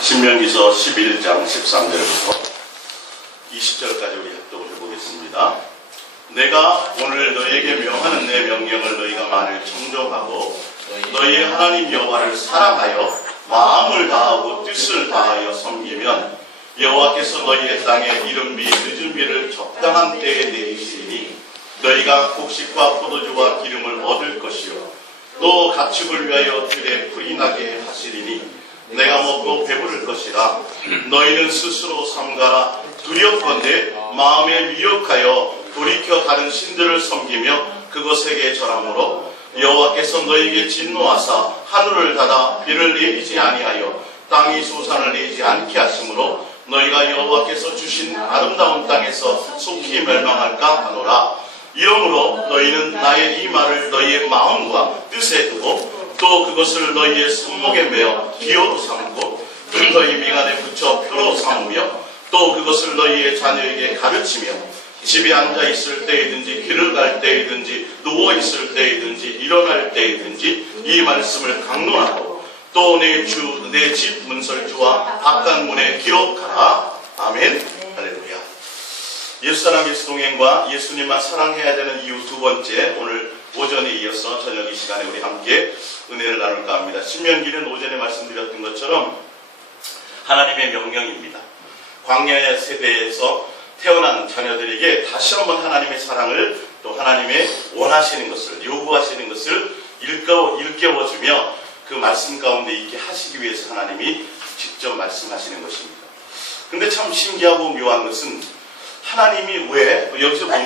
신명기서 11장 13절부터 20절까지 우리 합독을 해보겠습니다. 내가 오늘 너희에게 명하는 내 명령을 너희가 만일 청종하고 너희의 하나님 여호와를 사랑하여 마음을 다하고 뜻을 다하여 섬기면 여호와께서 너희의 땅에 이른비 늦은 비를 적당한 때에 내리시리니 너희가 곡식과 포도주와 기름을 얻을 것이요 또 가축을 위하여 들에 풀이 나게 하시리니 내가 먹고 배부를 것이라. 너희는 스스로 삼가라. 두렵건대 마음에 미혹하여 돌이켜 다른 신들을 섬기며 그것에게 절함으로 여호와께서 너희에게 진노하사 하늘을 닫아 비를 내리지 아니하여 땅이 소산을 내지 않게 하시므로 너희가 여호와께서 주신 아름다운 땅에서 속히 멸망할까 하노라. 이러므로 너희는 나의 이 말을 너희의 마음과 뜻에 두고 또 그것을 너희의 손목에 매어 기호로 삼고 너희 미간에 붙여 표로 삼으며 또 그것을 너희의 자녀에게 가르치며 집에 앉아 있을 때이든지 길을 갈 때이든지 누워 있을 때이든지 일어날 때이든지 이 말씀을 강론하고 또 내 집 문설주와 바깥문에 기록하라. 아멘. 할렐루야. 예수사랑 예수동행과 예수님만 사랑해야 되는 이유 두 번째, 오늘 오전에 이어서 저녁 이 시간에 우리 함께 은혜를 나눌까 합니다. 신명기는 오전에 말씀드렸던 것처럼 하나님의 명령입니다. 광야의 세대에서 태어난 자녀들에게 다시 한번 하나님의 사랑을 또 하나님의 원하시는 것을 요구하시는 것을 일깨워주며 그 말씀 가운데 있게 하시기 위해서 하나님이 직접 말씀하시는 것입니다. 근데 참 신기하고 묘한 것은 하나님이 왜 여기서 보면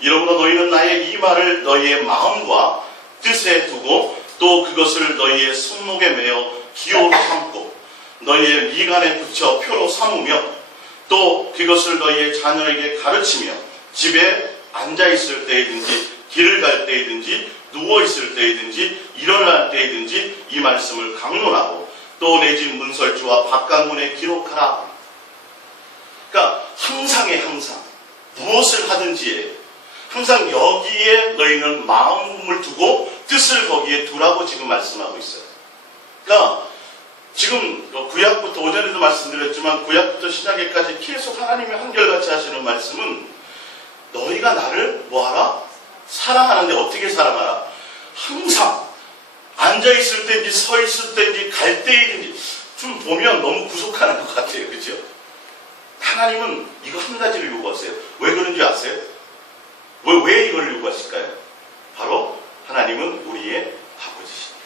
이러므로 너희는 나의 이 말을 너희의 마음과 뜻에 두고 또 그것을 너희의 손목에 매어 기호로 삼고 너희의 미간에 붙여 표로 삼으며 또 그것을 너희의 자녀에게 가르치며 집에 앉아있을 때이든지 길을 갈 때이든지 누워있을 때이든지 일어날 때이든지 이 말씀을 강론하고 또 내 집 문설주와 바깥문에 기록하라. 그러니까 항상 무엇을 하든지 항상 여기에 너희는 마음을 두고 뜻을 거기에 두라고 지금 말씀하고 있어요. 그러니까 지금 구약부터 오전에도 말씀드렸지만 구약부터 신약에까지 계속 하나님이 한결같이 하시는 말씀은 너희가 나를 뭐하라? 사랑하는데 어떻게 사랑하라? 항상 앉아있을 때인지 서있을 때인지 갈 때이든지 좀 보면 너무 구속하는 것 같아요. 그죠? 하나님은 이거 한 가지를 요구하세요. 왜 그런지 아세요? 왜 이걸 요구하실까요? 바로 하나님은 우리의 아버지십니다.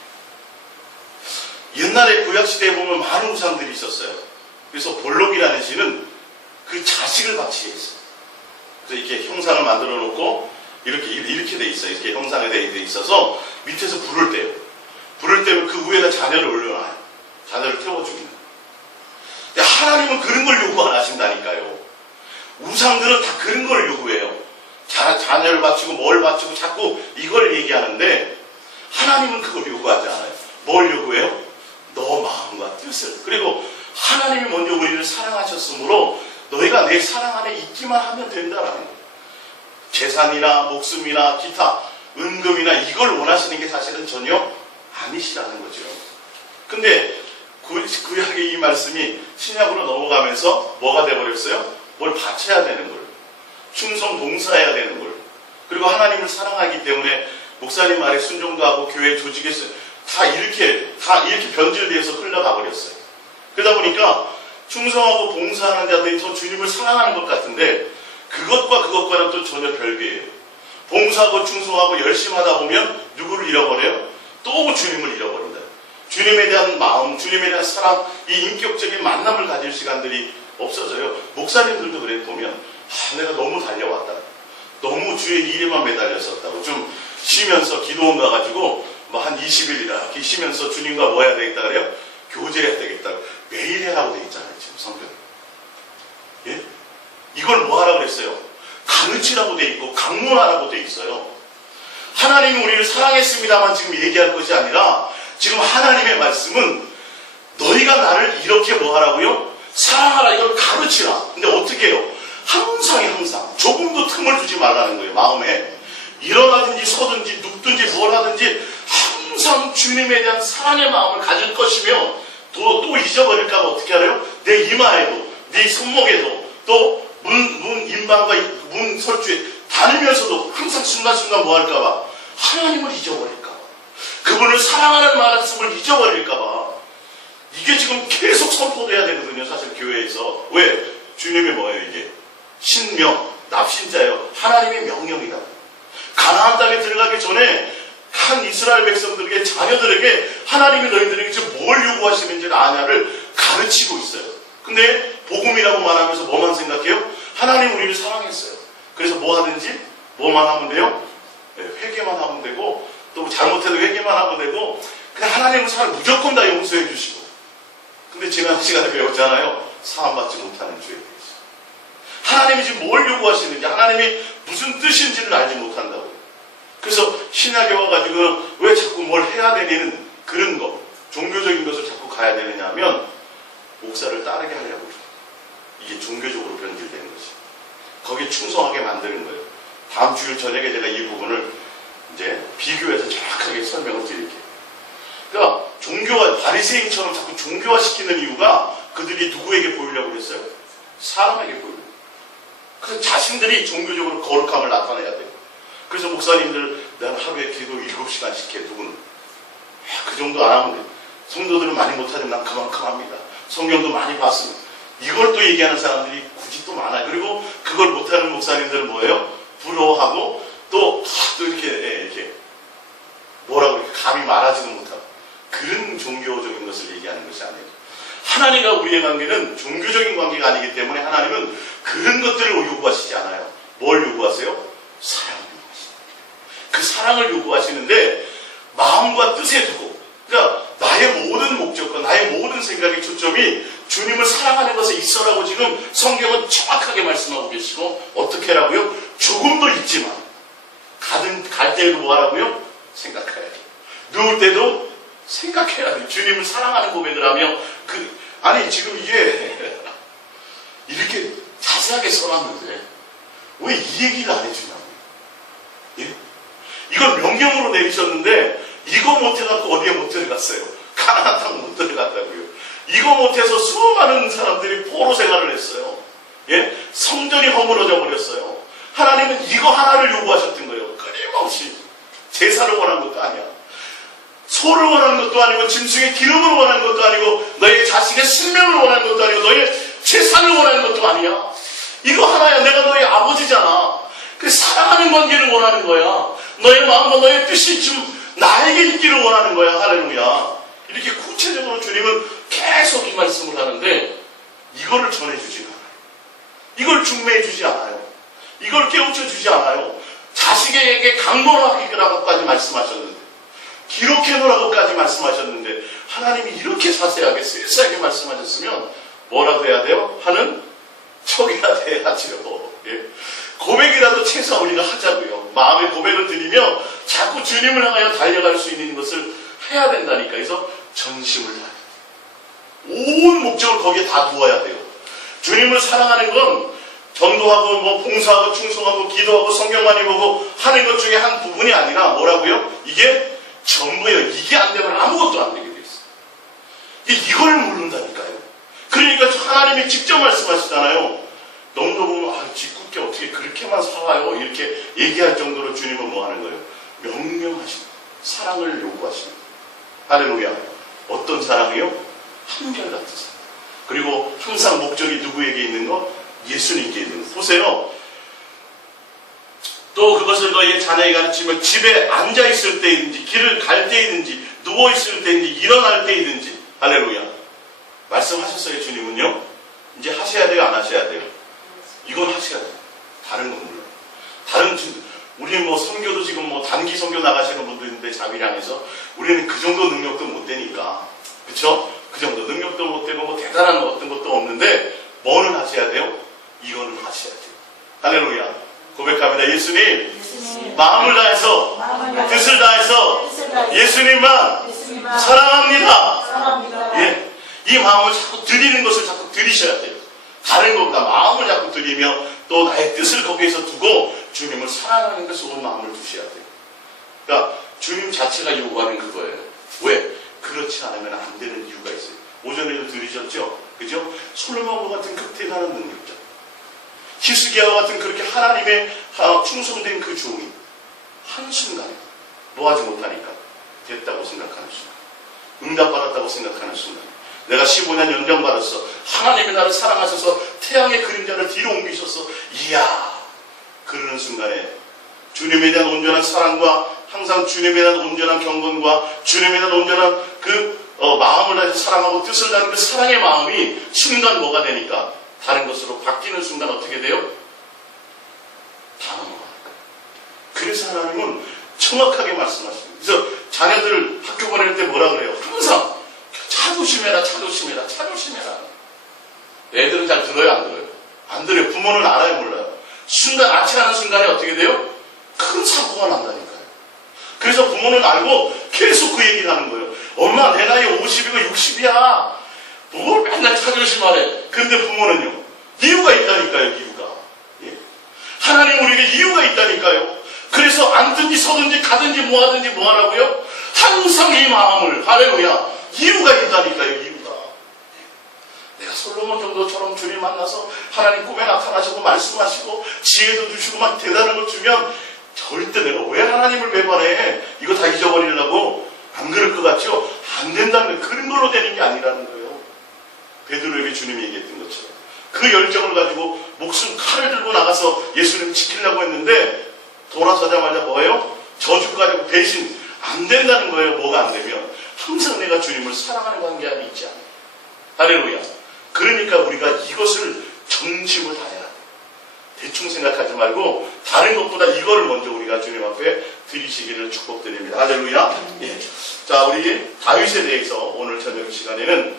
옛날에 구약시대에 보면 많은 우상들이 있었어요. 그래서 볼록이라는 시는 그 자식을 바치게 했어요. 그래서 이렇게 형상을 만들어 놓고 이렇게 돼 있어요. 이렇게 형상에 돼 있어서 밑에서 불을 떼요. 불을 떼면 그 위에다 자녀를 올려놔요. 자녀를 태워줍니다. 근데 하나님은 그런 걸 요구 안 하신다니까요. 우상들은 다 그런 걸 요구해요. 자녀를 바치고 뭘 바치고 자꾸 이걸 얘기하는데 하나님은 그걸 요구하지 않아요. 뭘 요구해요? 너 마음과 뜻을. 그리고 하나님이 먼저 우리를 사랑하셨으므로 너희가 내 사랑 안에 있기만 하면 된다라는 거예요. 재산이나 목숨이나 기타 은금이나 이걸 원하시는 게 사실은 전혀 아니시라는 거죠. 근데 구약의 이 말씀이 신약으로 넘어가면서 뭐가 돼버렸어요? 뭘 바쳐야 되는 걸, 충성 봉사해야 되는 걸, 그리고 하나님을 사랑하기 때문에 목사님 말에 순종도 하고 교회 조직에서 다 이렇게 변질돼서 흘러가 버렸어요. 그러다 보니까 충성하고 봉사하는 자들이 더 주님을 사랑하는 것 같은데 그것과는 또 전혀 별개예요. 봉사하고 충성하고 열심히 하다 보면 누구를 잃어버려요? 또 주님을 잃어버린다. 주님에 대한 마음, 주님에 대한 사랑, 이 인격적인 만남을 가질 시간들이 없어져요. 목사님들도 그래 보면 내가 너무 달려왔다. 너무 주의 일에만 매달렸었다고. 좀 쉬면서 기도원 가가지고 한 20일이나 이렇게 쉬면서 주님과 뭐 해야 되겠다 그래요? 교제해야 되겠다. 매일 해라고 돼 있잖아요. 지금 성경. 예? 이걸 뭐 하라고 그랬어요? 가르치라고 돼 있고 강론하라고 돼 있어요. 하나님이 우리를 사랑했습니다만 지금 얘기할 것이 아니라 지금 하나님의 말씀은 너희가 나를 이렇게 뭐 하라고요? 사랑하라. 이걸 가르치라. 근데 어떻게 해요? 항상 조금도 틈을 두지 말라는 거예요. 마음에 일어나든지 서든지 눕든지 뭘 하든지 항상 주님에 대한 사랑의 마음을 가질 것이며 또 잊어버릴까봐 어떻게 알아요? 내 이마에도, 네 손목에도, 또 문 인방과 문 설주에 다니면서도 항상 순간순간 뭐 할까봐? 하나님을 잊어버릴까봐. 그분을 사랑하는 말씀을 잊어버릴까봐. 이게 지금 계속 선포돼야 되거든요, 사실 교회에서. 왜? 주님이 뭐예요, 이게? 신명, 납신자예요. 하나님의 명령이다. 가나안 땅에 들어가기 전에 한 이스라엘 백성들에게, 자녀들에게 하나님이 너희들에게 지금 뭘 요구하시는지 아냐를 가르치고 있어요. 근데 복음이라고 말하면서 뭐만 생각해요? 하나님 우리를 사랑했어요. 그래서 뭐 하든지 뭐만 하면 돼요? 네, 회개만 하면 되고, 또 잘못해도 회개만 하면 되고, 그냥 하나님은 사람 무조건 다 용서해 주시고. 근데 지난 시간에 배웠잖아요. 사함받지 못하는 죄에 대해서. 하나님이 지금 뭘 요구하시는지, 하나님이 무슨 뜻인지를 알지 못한다고요. 그래서 신약에 와가지고 왜 자꾸 뭘 해야 되는 그런 거, 종교적인 것을 자꾸 가야 되느냐 하면 목사를 따르게 하려고 해요. 이게 종교적으로 변질되는 것이. 거기에 충성하게 만드는 거예요. 다음 주일 저녁에 제가 이 부분을 이제 비교해서 정확하게 설명을 드릴게요. 그러니까 종교와 바리새인처럼 자꾸 종교화시키는 이유가 그들이 누구에게 보이려고 했어요? 사람에게 보이려고. 그래서 자신들이 종교적으로 거룩함을 나타내야 돼요. 그래서 목사님들 난 하루에 기도 7시간씩 해. 누구는 그 정도 안 하면 돼요. 성도들은 많이 못하지만 난 그만큼 합니다. 성경도 많이 봤습니다. 이걸 또 얘기하는 사람들이 굳이 또 많아요. 그리고 그걸 못하는 목사님들은 뭐예요? 부러워하고 또 이렇게 뭐라고 이렇게 감히 말하지도 못하고 그런 종교적인 것을 얘기하는 것이 아니에요. 하나님과 우리의 관계는 종교적인 관계가 아니기 때문에 하나님은 그런 것들을 요구하시지 않아요. 뭘 요구하세요? 사랑을 요구하십니다. 그 사랑을 요구하시는데 마음과 뜻에 두고, 그러니까 나의 모든 목적과 나의 모든 생각의 초점이 주님을 사랑하는 것에 있어라고 지금 성경은 정확하게 말씀하고 계시고, 어떻게 하라고요? 조금도 잊지만 갈 때에도 뭐 하라고요? 생각해야 돼요. 누울 때도 생각해야 돼요. 주님을 사랑하는 고백을 하며 아니 지금 이게 이렇게 자세하게 써놨는데 왜 이 얘기를 안 해주냐고. 예? 이걸 명령으로 내리셨는데 이거 못해갖고 어디에 못 들어갔어요. 가나안 땅 못 들어갔다고요. 이거 못해서 수많은 사람들이 포로 생활을 했어요. 예? 성전이 허물어져 버렸어요. 하나님은 이거 하나를 요구하셨던 거예요. 끊임없이. 제사를 원한 것도 아니야. 소를 원하는 것도 아니고, 짐승의 기름을 원하는 것도 아니고, 너의 자식의 생명을 원하는 것도 아니고, 너의 재산을 원하는 것도 아니야. 이거 하나야. 내가 너의 아버지잖아. 그 사랑하는 관계를 원하는 거야. 너의 마음과 너의 뜻이 좀 나에게 있기를 원하는 거야. 할렐루야. 이렇게 구체적으로 주님은 계속 이 말씀을 하는데 이거를 전해주지 않아요. 이걸 중매해주지 않아요. 이걸 깨우쳐주지 않아요. 자식에게 강론하기라고까지 말씀하셨는데, 기록해놓으라고까지 말씀하셨는데, 하나님이 이렇게 자세하게 세세하게 말씀하셨으면 뭐라도 해야 돼요? 하는 척이라도 해야지요. 예. 고백이라도 최소한 우리가 하자고요. 마음의 고백을 드리며 자꾸 주님을 향하여 달려갈 수 있는 것을 해야 된다니까. 그래서 전심을 다해요. 온 목적을 거기에 다 두어야 돼요. 주님을 사랑하는 건 전도하고 뭐 봉사하고 충성하고 기도하고 성경 많이 보고 하는 것 중에 한 부분이 아니라 뭐라고요? 이게 전부예요. 이게 안 되면 아무것도 안 되게 돼 있어요. 이걸 모른다니까요. 그러니까 하나님이 직접 말씀하시잖아요. 너무도 보면 짓궂게 어떻게 그렇게만 살아요? 이렇게 얘기할 정도로 주님은 뭐 하는 거예요? 명령하십니다. 사랑을 요구하십니다. 할렐루야. 어떤 사랑이요? 한결같은 사랑. 그리고 항상 목적이 누구에게 있는 거? 예수님께 있는 거. 보세요. 또 그것을 너희의 자녀에게 가르치면 집에 앉아있을 때이든지 길을 갈 때이든지 누워있을 때이든지 일어날 때이든지. 할렐루야. 말씀하셨어요. 주님은요. 이제 하셔야 돼요? 안 하셔야 돼요? 이건 하셔야 돼요. 다른 건 몰라요. 우리는 뭐 선교도 지금 뭐 단기 선교 나가시는 분도 있는데 자비량에서 우리는 그 정도 능력도 못 되니까. 그쵸? 그 정도 능력도 못 되고 뭐 대단한 어떤 것도 없는데 뭐는 하셔야 돼요? 이거는 하셔야 돼요. 할렐루야. 고백합니다. 예수님 마음을 다해서 뜻을 다해서 예수님만 사랑합니다. 예. 이 마음을 자꾸 드리는 것을 자꾸 드리셔야 돼요. 다른 것보다 마음을 자꾸 드리며 또 나의 뜻을 거기에서 두고 주님을 사랑하는 것에 온 마음을 두셔야 돼요. 그러니까 주님 자체가 요구하는 그거예요. 왜? 그렇지 않으면 안 되는 이유가 있어요. 오전에도 들으셨죠? 그죠? 솔로몬과 같은 그 대단한 능력자. 히스기야와 같은 그렇게 하나님의 충성된 그 종이 한순간에 노하지 못하니까 됐다고 생각하는 순간, 응답받았다고 생각하는 순간, 내가 15년 연장받았어. 하나님이 나를 사랑하셔서 태양의 그림자를 뒤로 옮기셔서 이야, 그러는 순간에 주님에 대한 온전한 사랑과 항상 주님에 대한 온전한 경건과 주님에 대한 온전한 그 마음을 다해서 사랑하고 뜻을 다하는 그 사랑의 마음이 순간 뭐가 되니까 다른 것으로 바뀌는 순간 어떻게 돼요? 다 넘어가요. 그래서 하나님은 정확하게 말씀하십니다. 그래서 자녀들 학교 보낼 때 뭐라 그래요? 항상 차 조심해라, 차 조심해라, 차 조심해라. 애들은 잘 들어요, 안 들어요? 안 들어요. 부모는 알아요, 몰라요? 순간, 아찔하는 순간에 어떻게 돼요? 큰 사고가 난다니까요. 그래서 부모는 알고 계속 그 얘기를 하는 거예요. 엄마, 내 나이 50이고 60이야. 뭘 맨날 차 조심하래. 근데 부모는요, 이유가 있다니까요, 이유가. 예? 하나님 우리에게 이유가 있다니까요. 그래서 앉든지 서든지 가든지 뭐 하든지 뭐 하라고요? 항상 이 마음을, 할렐루야, 이유가 있다니까요, 이유가. 내가 솔로몬 정도처럼 주님 만나서 하나님 꿈에 나타나시고 말씀하시고 지혜도 주시고 막 대단한 걸 주면 절대 내가 왜 하나님을 배반해? 이거 다 잊어버리려고? 안 그럴 것 같죠? 안 된다는 거예요. 그런 걸로 되는 게 아니라는 거예요. 베드로에게 주님이 얘기했던 것처럼 그 열정을 가지고 목숨 칼을 들고 나가서 예수님을 지키려고 했는데 돌아서자마자 뭐예요? 저주 가지고 배신. 안 된다는 거예요. 뭐가 안 되면 항상 내가 주님을 사랑하는 관계 안에 있지 않아요. 할렐루야. 그러니까 우리가 이것을 전심을 다해야 돼요. 대충 생각하지 말고 다른 것보다 이걸 먼저 우리가 주님 앞에 드리시기를 축복드립니다. 할렐루야. 예. 자, 우리 다윗에 대해서 오늘 저녁 시간에는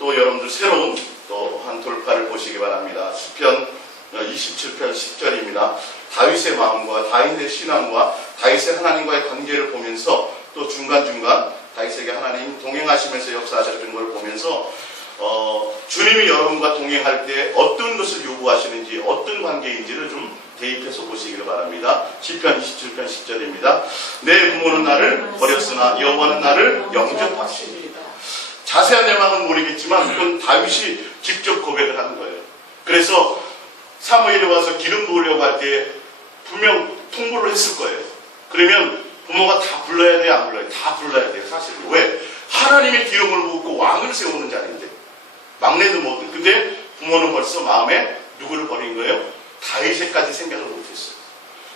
또 여러분들 새로운 또 한 돌파를 보시기 바랍니다. 시편 27편 10절입니다. 다윗의 마음과 다윗의 신앙과 다윗의 하나님과의 관계를 보면서 또 중간중간 다윗에게 하나님 동행하시면서 역사하셨던 걸 보면서 주님이 여러분과 동행할 때 어떤 것을 요구하시는지 어떤 관계인지를 좀 대입해서 보시기를 바랍니다. 시편 27편 10절입니다. 내 부모는 나를 버렸으나 여호와는 나를 영접하시리이다. 자세한 내막은 모르겠지만 그건 다윗이 직접 고백을 하는 거예요. 그래서 사무엘에 와서 기름 부으려고 할 때 분명 통보를 했을 거예요. 그러면 부모가 다 불러야 돼요, 안 불러야 돼요? 다 불러야 돼요, 사실. 왜? 하나님의 기름을 붓고 왕을 세우는 자리인데. 막내도 뭐든. 근데 부모는 벌써 마음에 누구를 버린 거예요? 다윗에까지 생각을 못했어요.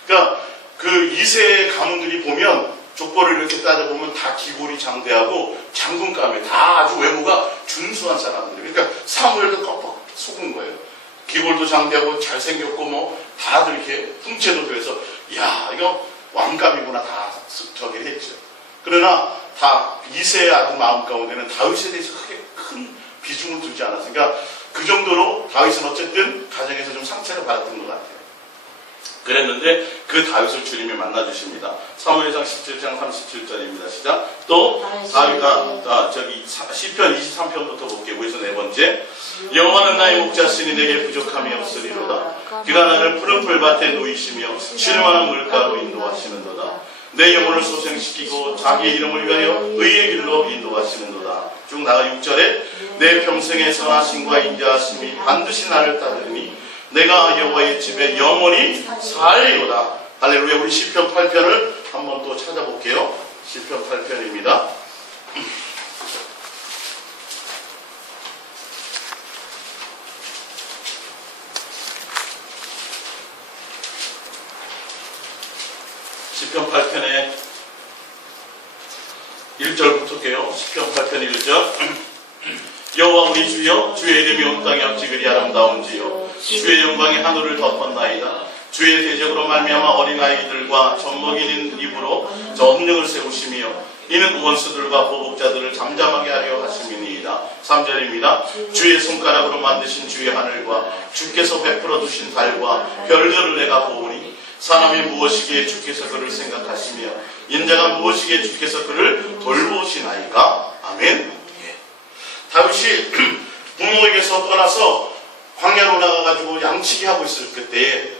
그러니까 그 2세의 가문들이 보면 족보를 이렇게 따져보면 다 기골이 장대하고 장군감에 다 아주 외모가 준수한 사람들. 그러니까 사무엘도 꺾어 속은 거예요. 기골도 장대하고 잘생겼고 뭐 다들 이렇게 풍채도 돼서 야, 이거 왕감이구나 다 저기 했죠. 그러나 다 2세의 아들 마음 가운데는 다윗에 대해서 크게 큰 비중을 두지 않았어요. 그러니까 그 정도로 다윗은 어쨌든 가정에서 좀 상처를 받았던 것 같아요. 그랬는데 그 다윗을 주님이 만나주십니다. 사무엘상 17장 37절입니다. 시작. 또 다윗가 저기 시편 23편부터 볼게요. 그래서 네 번째. 여호와는 나의 목자시니 내게 부족함이 없으리로다. 그가 나를 푸른 풀밭에 누이시며 쉴만한 물가로 인도하시는도다. 내 영혼을 소생시키고 자기의 이름을 위하여 의의 길로 인도하시는도다. 쭉 나가 6절에 내 평생의 선하심과 인자하심이 반드시 나를 따르니 내가 여호와의 집에 영원히 살리로다. 할렐루야. 우리 시편 8편을 한번 또 찾아볼게요. 시편 8편입니다. 시편 8편에 1절부터 볼게요. 시편 8편 1절. 여호와 우리 주여, 주의 이름이 온 땅에 어찌 그리 아름다운지요. 주의 영광이 하늘을 덮었나이다. 주의 대적으로 말미암아 어린아이들과 젖먹이는 입으로 저 음령을 세우시며 이는 원수들과 보복자들을 잠잠하게 하려 하심이니이다. 3절입니다. 주의 손가락으로 만드신 주의 하늘과 주께서 베풀어 두신 달과 별들을 내가 보오니 사람이 무엇이기에 주께서 그를 생각하시며 인자가 무엇이기에 주께서 그를 돌보시나이까. 아멘. 다윗이 부모에게서 떠나서 광야로 나가가지고 양치기 하고 있을 그때에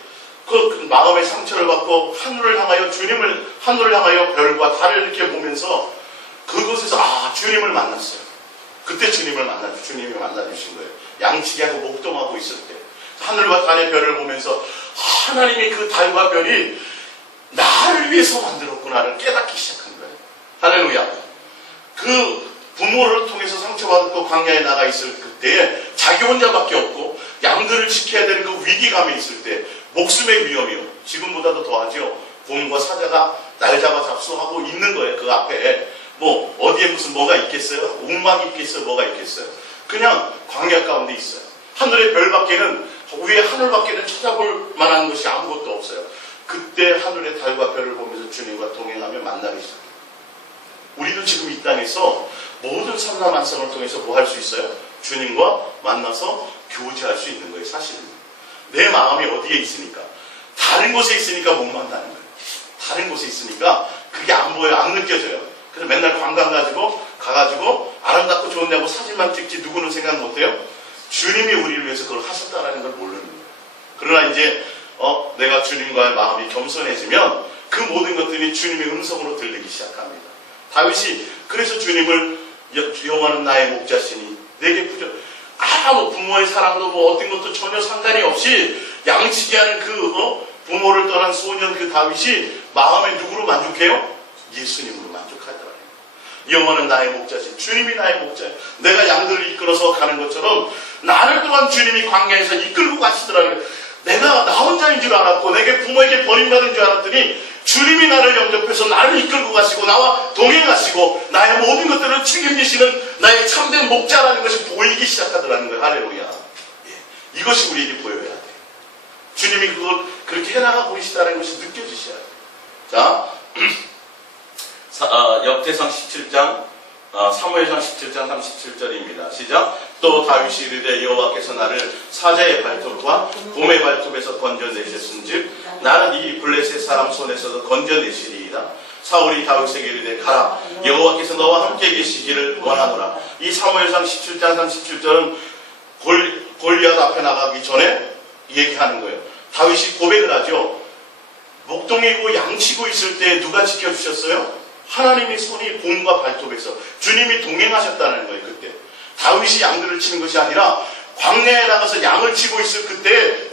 그 마음의 상처를 받고 하늘을 향하여 하늘을 향하여 별과 달을 이렇게 보면서 그곳에서 주님을 만났어요. 그때 주님을 주님을 주님이 만나주신 거예요. 양치기하고 목동하고 있을 때 하늘과 달의 별을 보면서 하나님이 그 달과 별이 나를 위해서 만들었구나를 깨닫기 시작한 거예요. 할렐루야. 그 부모를 통해서 상처받고 광야에 나가 있을 그때에 자기 혼자밖에 없고 양들을 지켜야 되는 그 위기감에 있을 때 목숨의 위험이요. 지금보다도 더하죠. 곰과 사자가 날 잡아 잡수하고 있는 거예요. 그 앞에 뭐 어디에 무슨 뭐가 있겠어요? 옥막이 있겠어요? 뭐가 있겠어요? 그냥 광야 가운데 있어요. 하늘의 별밖에는 위에 하늘밖에는 찾아볼 만한 것이 아무것도 없어요. 그때 하늘의 달과 별을 보면서 주님과 동행하며 만나기 시작해요. 우리도 지금 이 땅에서 모든 삼라만상을 통해서 뭐 할 수 있어요? 주님과 만나서 교제할 수 있는 거예요. 사실은 내 마음이 어디에 있으니까 다른 곳에 있으니까 못 만나는 거예요. 다른 곳에 있으니까 그게 안 보여요. 안 느껴져요. 그래서 맨날 관광 가가지고 아름답고 좋은데 고 사진만 찍지 누구는 생각 못해요? 주님이 우리를 위해서 그걸 하셨다라는 걸 모르는 거예요. 그러나 이제 내가 주님과의 마음이 겸손해지면 그 모든 것들이 주님의 음성으로 들리기 시작합니다. 다윗이 그래서 주님을 여호와는 나의 목자시니 내게 뭐 부모의 사랑도 뭐 어떤 것도 전혀 상관이 없이 양치기하는 그 부모를 떠난 소년 그 다윗이 마음에 누구로 만족해요? 예수님으로 만족하더라고요. 여호와는 나의 목자시, 주님이 나의 목자예요. 내가 양들을 이끌어서 가는 것처럼 나를 또한 주님이 광야에서 이끌고 가시더라고요. 내가 나 혼자인 줄 알았고 내게 부모에게 버림받은 줄 알았더니 주님이 나를 영접해서 나를 이끌고 가시고 나와 동행하시고 나의 모든 것들을 책임지시는 나의 참된 목자라는 것이 보이기 시작하더라는 거예요. 할렐루야. 예. 이것이 우리에게 보여야 돼요. 주님이 그걸 그렇게 해나가고 계시다는 것이 느껴지셔야 돼요. 자, 역대상 17장 사무엘상 17장 37절입니다. 시작. 또 다윗이 이르되 여호와께서 나를 사자의 발톱과 곰의 발톱에서 건져내셨은즉 나는 이 블레셋 사람 손에서도 건져내시리이다. 사울이 다윗에게 이르되 가라 여호와께서 너와 함께 계시기를 원하노라. 이 사무엘상 17장 37절은 골리앗 앞에 나가기 전에 얘기하는 거예요. 다윗이 고백을 하죠. 목동이고 양치고 있을 때 누가 지켜주셨어요? 하나님의 손이 곰과 발톱에서 주님이 동행하셨다는 거예요. 그때 다윗이 양들을 치는 것이 아니라 광야에 나가서 양을 치고 있을 그때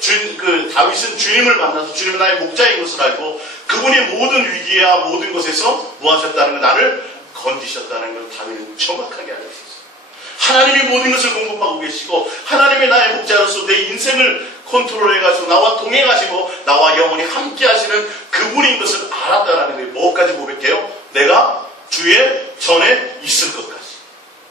다윗은 주님을 만나서 주님은 나의 목자인 것을 알고 그분이 모든 위기와 모든 것에서 뭐 하셨다는 거, 나를 건지셨다는 걸 다윗은 정확하게 알고 있었어요. 하나님이 모든 것을 공급하고 계시고 하나님의 나의 목자로서 내 인생을 컨트롤해가지고 나와 동행하시고 나와 영원히 함께 하시는 그분인 것을 알았다는 거예요. 뭐까지 고백해요? 내가 주의 전에 있을 것까지.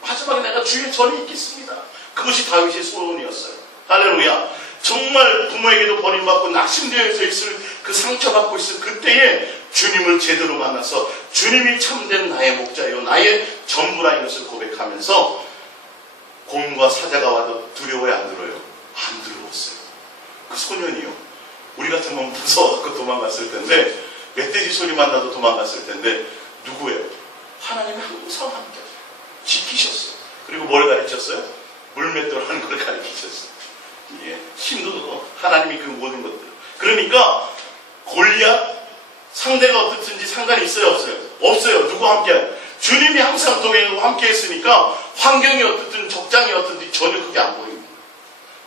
마지막에 내가 주의 전에 있겠습니다. 그것이 다윗의 소원이었어요. 할렐루야. 정말 부모에게도 버림받고 낙심되어서 있을 그 상처받고 있을 그때에 주님을 제대로 만나서 주님이 참된 나의 목자요 나의 전부라는 것을 고백하면서 곰과 사자가 와도 두려워요 안 들어요? 안 두려웠어요. 그 소년이요. 우리 같으면 무서워서 도망갔을 텐데 멧돼지 소리만 나도 도망갔을 텐데 누구예요? 하나님이 항상 함께 지키셨어요. 그리고 뭘 가르쳤어요? 물맷돌하는 걸 가르치셨어요. 예, 힘도 하나님이 그 모든 것들. 그러니까 골리앗 상대가 어떻든지 상관이 있어요 없어요? 없어요. 누구 함께? 주님이 항상 동행하고 함께 했으니까 환경이 어떻든 적장이 어떻든 전혀 그게 안 보입니다.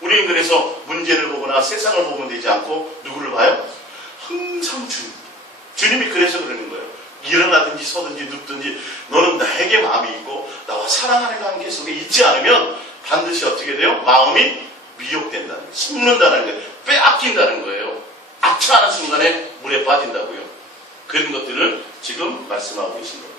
우리는 그래서 문제를 보거나 세상을 보면 되지 않고 누구를 봐요? 항상 주님. 주님이 그래서 그러는 거예요. 일어나든지 서든지 눕든지 너는 나에게 마음이 있고 나와 사랑하는 관계 속에 있지 않으면 반드시 어떻게 돼요? 마음이 미혹된다는 거예요. 속는다는 거예요. 빼앗긴다는 거예요. 악취하는 순간에 물에 빠진다고요. 그런 것들을 지금 말씀하고 계신 거예요.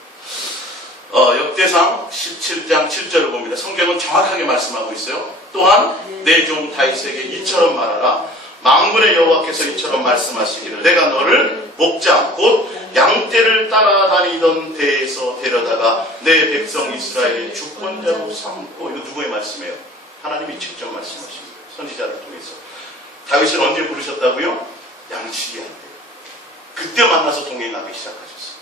역대상 17장 7절을 봅니다. 성경은 정확하게 말씀하고 있어요. 또한 내 종 다윗에게 이처럼 말하라. 만군의 여호와께서 이처럼 말씀하시기를 내가 너를 목자 곧 양떼를 따라다니던 데에서 데려다가 내 백성 이스라엘의 주권자로 삼고. 이거 누구의 말씀이에요? 하나님이 직접 말씀하신 거예요. 선지자를 통해서. 다윗을 언제 부르셨다고요? 양치기 할 때. 그때 만나서 동행하기 시작하셨어요.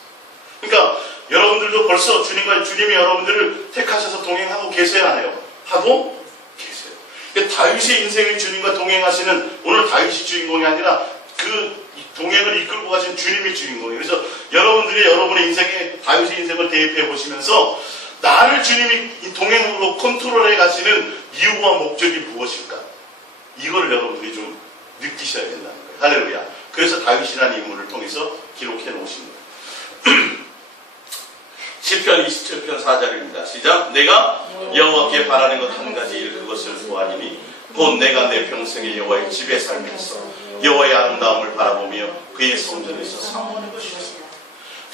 그러니까 여러분들도 벌써 주님이 여러분들을 택하셔서 동행하고 계세요 안 해요? 하고 계세요. 그러니까 다윗의 인생을 주님과 동행하시는, 오늘 다윗이 주인공이 아니라 그 동행을 이끌고 가신 주님이 주인공이에요. 그래서 여러분들이 여러분의 인생에 다윗의 인생을 대입해 보시면서 나를 주님이 이 동행으로 컨트롤해 가시는 이유와 목적이 무엇일까? 이걸 여러분들이 좀 느끼셔야 된다는 거예요. 할렐루야. 그래서 다윗이라는 인물을 통해서 기록해 놓으신 거예요. 시편 27편 4절입니다. 시작. 내가 여호와께 바라는 것 한 가지 일 그것을 구하리니 곧 내가 내 평생에 여호와의 집에 살면서 여호와의 아름다움을 바라보며 그의 성전에서 사모하는 것이다.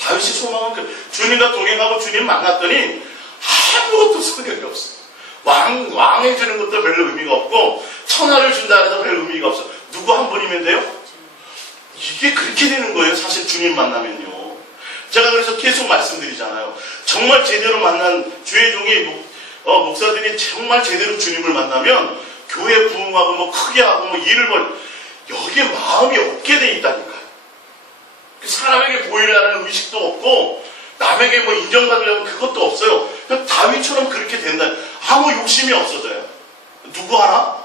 다윗이 소망한 그 주님과 동행하고 주님 만났더니 아무것도 소용이 없어. 왕에 주는 것도 별로 의미가 없고 천하를 준다 해도 별 의미가 없어. 누구 한 분이면 돼요? 이게 그렇게 되는 거예요. 사실 주님 만나면요. 제가 그래서 계속 말씀드리잖아요. 정말 제대로 만난 주의 종이 목사들이 정말 제대로 주님을 만나면 교회 부흥하고 뭐 크게 하고 뭐 일을 여기에 마음이 없게 돼 있다니까요. 사람에게 보이려는 의식도 없고 남에게 뭐 인정받으려면 그것도 없어요. 그냥 다윗처럼 그렇게 된다. 아무 욕심이 없어져요. 누구 하나?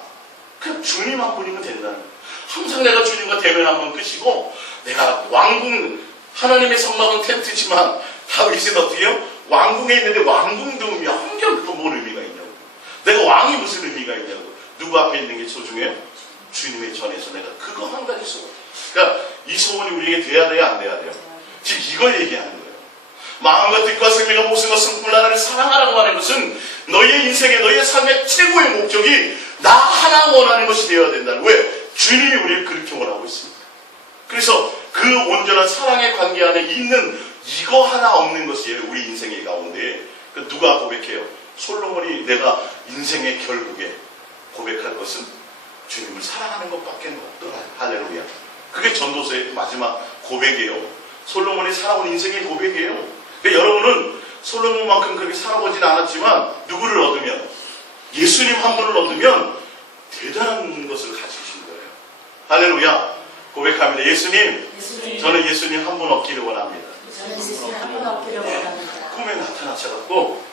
그냥 주님 한 분이면 된다는 거예요. 항상 내가 주님과 대면하면 끝이고 내가 왕궁 하나님의 성막은 텐트지만 다윗은 어떻게 해요? 왕궁에 있는데 왕궁도 한결 그거 뭔 의미가 있냐고. 내가 왕이 무슨 의미가 있냐고. 누구 앞에 있는 게 소중해요? 주님의 전에서 내가 그거 한 가지 소원. 그러니까 이 소원이 우리에게 돼야 돼요? 안 돼야 돼요? 지금 이걸 얘기하는 거예요. 마음과 뜻과 생명과 모습과 성품을 나를 사랑하라고 하는 것은 너의 인생의 너의 삶의 최고의 목적이 나 하나 원하는 것이 되어야 된다는. 왜? 주님이 우리를 그렇게 원하고 있습니다. 그래서 그 온전한 사랑의 관계 안에 있는 이거 하나 없는 것이에요. 우리 인생의 가운데. 누가 고백해요? 솔로몬이 내가 인생의 결국에 고백할 것은 주님을 사랑하는 것밖에 없더라. 할렐루야. 그게 전도서의 마지막 고백이에요. 솔로몬이 살아온 인생의 고백이에요. 그러니까 여러분은 솔로몬만큼 그렇게 살아보진 않았지만 누구를 얻으면 예수님 한 분을 얻으면 대단한 것을 가지신 거예요. 할렐루야. 고백합니다. 예수님, 저는 예수님 한 분 얻기를 원합니다. 저는 예수님 한 분 얻기를 원합니다. 꿈에 나타나셔갖고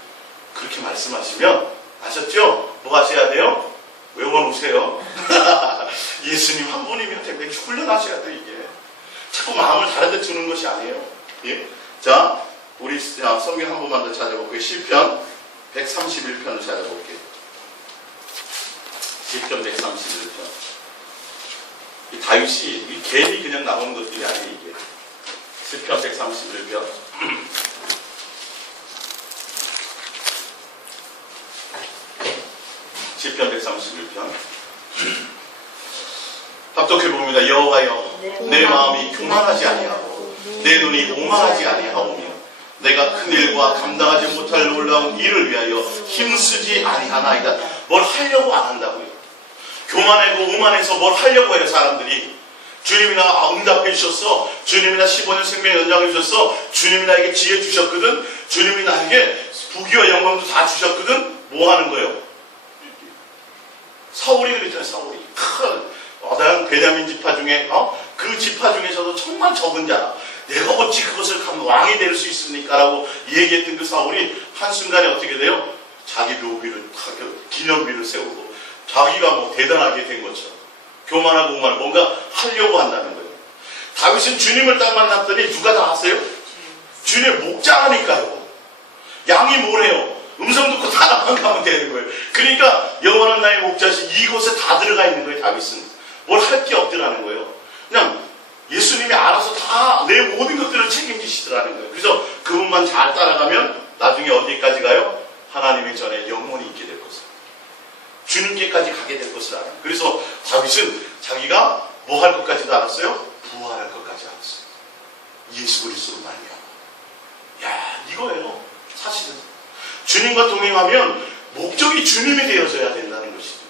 그렇게 말씀하시면 아셨죠? 뭐 하셔야 돼요? 외워놓으세요. 예수님 한 분이면 되게 훈련하셔야 돼요. 이게 자꾸 마음을 다른 데 두는 것이 아니에요. 예? 자, 우리 성경 한 번만 더 찾아볼게요. 시편 131편을 찾아볼게요. 시편 131편. 이 다윗이 이 괜히 그냥 나오는 것들이 아니에요. 이게 시편 131편. 시편 131편. 합독해 봅니다. 여호와여, 내 마음이 교만하지 아니하고 내 눈이 오만하지 아니하오며 내가 큰 일과 감당하지 못할 놀라운 일을 위하여 힘쓰지 아니하나이다. 뭘 하려고 안 한다고요. 교만하고 오만해서 뭘 하려고 해요. 사람들이. 주님이 나 응답해 주셨어. 주님이 나 15년 생명 연장해 주셨어. 주님이 나에게 지혜 주셨거든. 주님이 나에게 부귀와 영광도 다 주셨거든. 뭐 하는 거예요? 사울이 그랬잖아요. 사울이 난 베냐민 지파 중에 그 지파 중에서도 정말 적은 자라. 내가 어찌 그것을 왕이 될 수 있습니까? 라고 얘기했던 그 사울이 한순간에 어떻게 돼요? 자기 묘비를 기념비를 세우고 자기가 뭐 대단하게 된 것처럼 교만하고 오만하고 뭔가 하려고 한다는 거예요. 다윗은 주님을 딱 만났더니 누가 다 아세요? 주님의 목자라니까요. 양이 뭐래요? 음성 듣고 따라만 가면 되는 거예요. 그러니까 여호와는 나의 목자시 이곳에 다 들어가 있는 거예요. 다윗은 뭘 할 게 없더라는 거예요. 그냥 예수님이 알아서 다 내 모든 것들을 책임지시더라는 거예요. 그래서 그분만 잘 따라가면 나중에 어디까지 가요? 하나님의 전에 영원히 있게 될 것을, 주님께까지 가게 될 것을 알아요. 그래서 다윗은 자기가 뭐 할 것까지도 알았어요? 부활할 것까지 알았어요. 예수 그리스도로 말미암아. 야, 이거예요. 사실은 주님과 동행하면 목적이 주님이 되어져야 된다는 것이죠.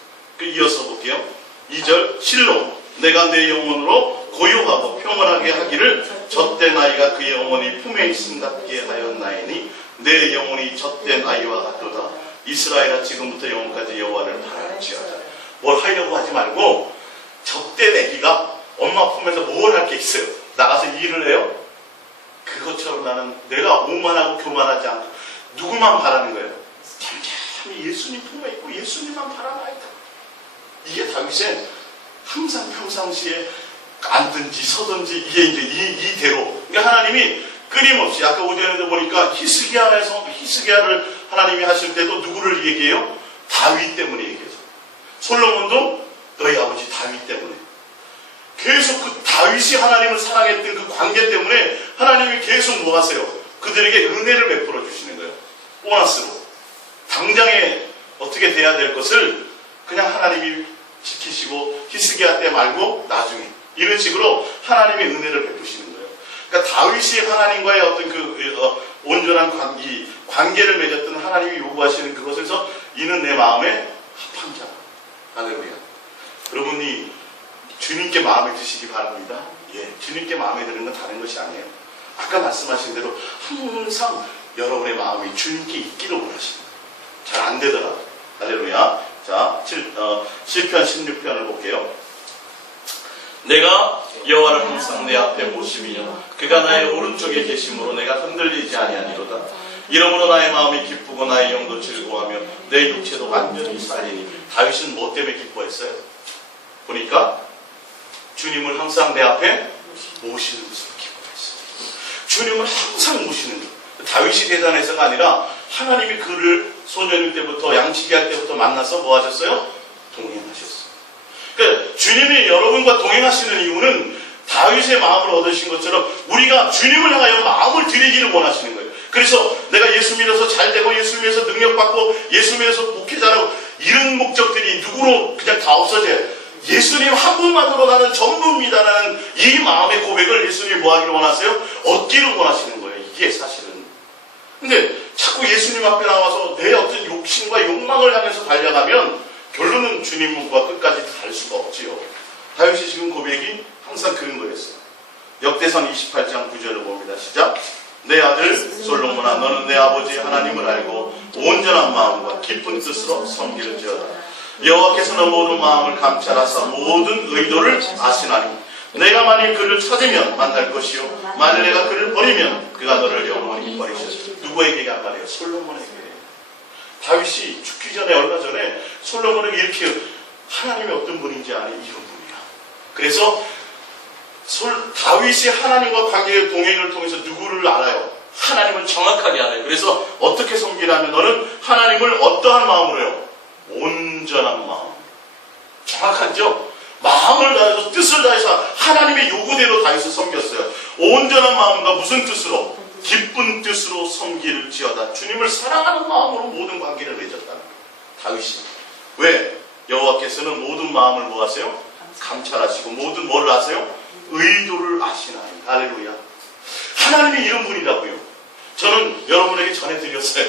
이어서 볼게요. 2절. 실로 내가 내 영혼으로 고요하고 평온하게 하기를 젖된 아이가 그의 어머니 품에 있음 같게 하였나이니 내 영혼이 젖된 아이와 같도다. 이스라엘아 지금부터 영원까지 여호와를 바랄지어다. 뭘 하려고 하지 말고 젖된 아기가 엄마 품에서 뭘 할 게 있어요? 나가서 일을 해요? 그것처럼 나는 내가 오만하고 교만하지 않고 누구만 바라는 거예요? 잠잠히 예수님 품에 있고 예수님만 바라나이다. 이게 다윗의 항상 평상시에 앉든지 서든지 이게 이제 이대로. 그러니까 하나님이 끊임없이 아까 오전에도 보니까 히스기야를 하나님이 하실 때도 누구를 얘기해요? 다윗 때문에 얘기해서. 솔로몬도 너희 아버지 다윗 때문에. 계속 그 다윗이 하나님을 사랑했던 그 관계 때문에 하나님이 계속 뭐 하세요? 그들에게 은혜를 베풀어 주시는 거예요. 보너스로. 당장에 어떻게 돼야 될 것을 그냥 하나님이 지키시고 히스기야 때 말고 나중에. 이런 식으로 하나님의 은혜를 베푸시는 거예요. 그러니까 다윗이 하나님과의 어떤 그 온전한 관계를 맺었던 하나님이 요구하시는 그것에서 이는 내 마음에 합한 자. 할렐루야. 여러분이 주님께 마음에 드시기 바랍니다. 예, 주님께 마음에 드는 건 다른 것이 아니에요. 아까 말씀하신 대로 항상 여러분의 마음이 주님께 있기를 원하십니다. 잘 안 되더라. 할렐루야. 자, 시편 16편을 볼게요. 내가 여호와를 항상 내 앞에 모심이며 그가 나의 오른쪽에 계심으로 내가 흔들리지 아니하니로다. 이러므로 나의 마음이 기쁘고 나의 영도 즐거워하며 내 육체도 완전히 살리니. 다윗은 뭐 때문에 기뻐했어요? 보니까 주님을 항상 내 앞에 모시는 것으로 기뻐했어요. 주님을 항상 모시는 것. 다윗이 대단해서가 아니라 하나님이 그를 소년일 때부터 양치기 할 때부터 만나서 뭐 하셨어요? 동행하셨어요. 그러니까 주님이 여러분과 동행하시는 이유는 다윗의 마음을 얻으신 것처럼 우리가 주님을 향하여 마음을 드리기를 원하시는 거예요. 그래서 내가 예수 믿어서 잘 되고 예수 믿어서 능력받고 예수 믿어서 목회자라고 이런 목적들이 누구로 그냥 다 없어져요. 예수님 한 분만으로 나는 전부입니다라는 이 마음의 고백을 예수님이 뭐 하기를 원하세요? 얻기를 원하시는 거예요. 이게 사실은. 근데 자꾸 예수님 앞에 나와서 내 어떤 욕심과 욕망을 향해서 달려가면 결론은 주님과 끝까지 갈 수가 없지요. 다윗이 지금 고백이 항상 그런 거였어요. 역대상 28장 9절을 봅니다. 시작. 내 아들 솔로몬아 너는 내 아버지 하나님을 알고 온전한 마음과 기쁜 뜻으로 섬길지어다. 여호와께서는 모든 마음을 감찰하사 모든 의도를 아시나니 내가 만일 그를 찾으면 만날 것이요 만일 내가 그를 버리면 그가 너를 영원히 버리셨다. 누구에게 한 말이에요? 솔로몬에게. 다윗이 죽기 전에 얼마 전에 솔로몬에게 이렇게 하나님이 어떤 분인지 아니 이런 분이야. 그래서 다윗이 하나님과 관계의 동행을 통해서 누구를 알아요? 하나님을 정확하게 알아요. 그래서 어떻게 섬기냐면 너는 하나님을 어떠한 마음으로요? 온전한 마음. 정확하죠? 마음을 다해서 뜻을 다해서 하나님의 요구대로 다윗을 섬겼어요. 온전한 마음과 무슨 뜻으로? 기쁜 뜻으로 섬길지어다. 주님을 사랑하는 마음으로 모든 관계를 맺었다는 거예요. 다윗이. 왜? 여호와께서는 모든 마음을 뭐 하세요? 감찰하시고 모든 뭐를 아세요? 의도를 아시나니. 할렐루야. 하나님이 이런 분이라고요. 저는 여러분에게 전해드렸어요.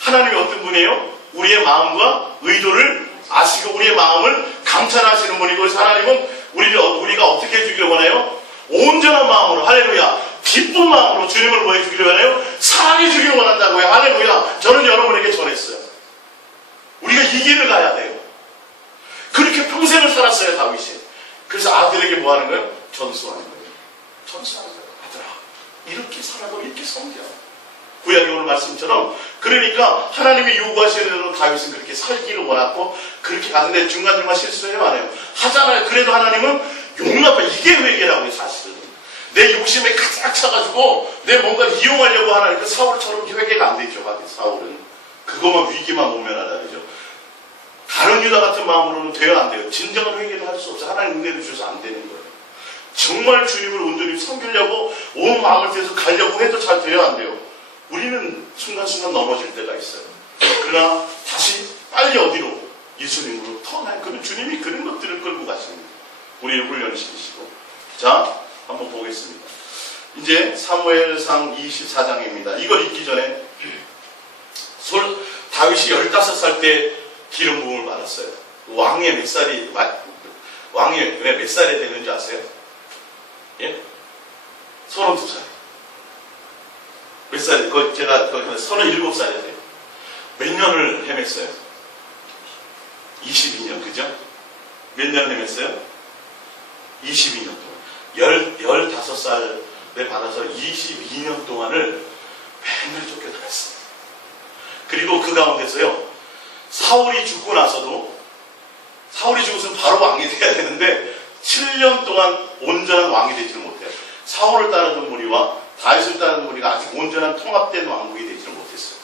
하나님이 어떤 분이에요? 우리의 마음과 의도를 아시고 우리의 마음을 감찰하시는 분이고 그래서 하나님은 우리가 어떻게 해주기를 원해요? 온전한 마음으로 할렐루야. 기쁜 마음으로 주님을 뭐 해주기를 원해요? 사랑해 주기를 원한다고요. 할렐루야. 저는 여러분에게 전했어요. 우리가 이 길을 가야 돼요. 그렇게 평생을 살았어요. 다윗이. 그래서 아들에게 뭐 하는 거예요? 전수하는 거예요. 전수하는 거예요. 아들아 이렇게 살아도 이렇게 섬겨. 구약의 오늘 말씀처럼 그러니까 하나님이 요구하시는 대로 다윗은 그렇게 살기를 원했고 그렇게 가는데 중간중간 실수해요? 안 해요? 하잖아요. 그래도 하나님은 용납해. 이게 회개라고요. 사실은 내 욕심에 가득 차가지고 내 뭔가를 이용하려고 하는 그 사울처럼 회개가 안 되죠. 사울은 그것만 위기만 모면하다니죠. 다른 유다 같은 마음으로는 돼야 안 돼요. 진정한 회개를 할 수 없어요. 하나님 은혜를 주셔서 안 되는 거예요. 정말 주님을 온전히 섬기려고 온 마음을 들여서 가려고 해도 잘 돼야 안 돼요. 우리는 순간순간 넘어질 때가 있어요. 그러나 다시 빨리 어디로? 예수님으로 터나요. 그러면 주님이 그런 것들을 끌고 가십니다. 우리를 훈련시키시고. 자, 한번 보겠습니다. 이제 사무엘상 24장입니다. 이걸 읽기 전에 다윗이 15살 때 기름 부음을 받았어요. 왕이 왜 몇 살이 되는지 아세요? 예? 32살. 몇 살이? 제가 37살이 돼요. 몇 년을 헤맸어요? 22년, 그죠? 몇 년 헤맸어요? 22년 동안. 15살에 받아서 22년 동안을 맨날 쫓겨다녔어요. 그리고 그 가운데서요, 사울이 죽고 나서도, 사울이 죽었으면 바로 왕이 돼야 되는데, 7년 동안 온전한 왕이 되지를 못해요. 사울을 따르는 무리와 다윗을 따르는 무리가 아직 온전한 통합된 왕국이 되지를 못했어요.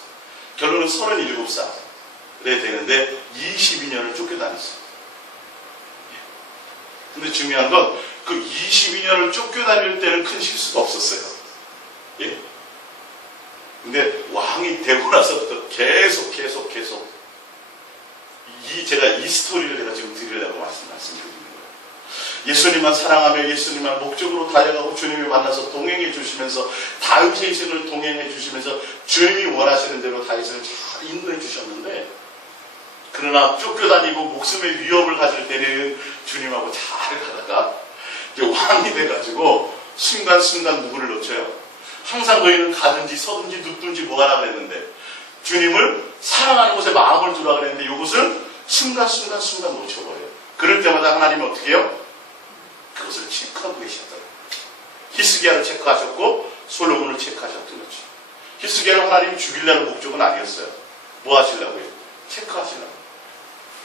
결론은 37살에 되는데 22년을 쫓겨다녔어요. 근데 중요한 건 그 22년을 쫓겨다닐 때는 큰 실수도 없었어요. 예? 근데 왕이 되고 나서부터 계속 제가 이 스토리를 제가 지금 드리려고 말씀드리는 거예요. 예수님만 사랑하며 예수님만 목적으로 달려가고 주님을 만나서 동행해 주시면서 다윗의 인생을 동행해 주시면서 주님이 원하시는 대로 다윗을 잘 인도해 주셨는데, 그러나 쫓겨다니고 목숨의 위협을 가질 때는 주님하고 잘 가다가 이제 왕이 돼가지고 순간순간 누구를 놓쳐요? 항상 너희는 가든지 서든지 눕든지 뭐하라 그랬는데, 주님을 사랑하는 곳에 마음을 두라 그랬는데 이곳을 순간순간 놓쳐버려요. 그럴 때마다 하나님이 어떻게 해요? 그것을 체크하고 계셨더라고요. 히스기야를 체크하셨고 솔로몬을 체크하셨던 거죠. 히스기야를 하나님이 죽이려는 목적은 아니었어요. 뭐 하시려고요? 체크하시려고.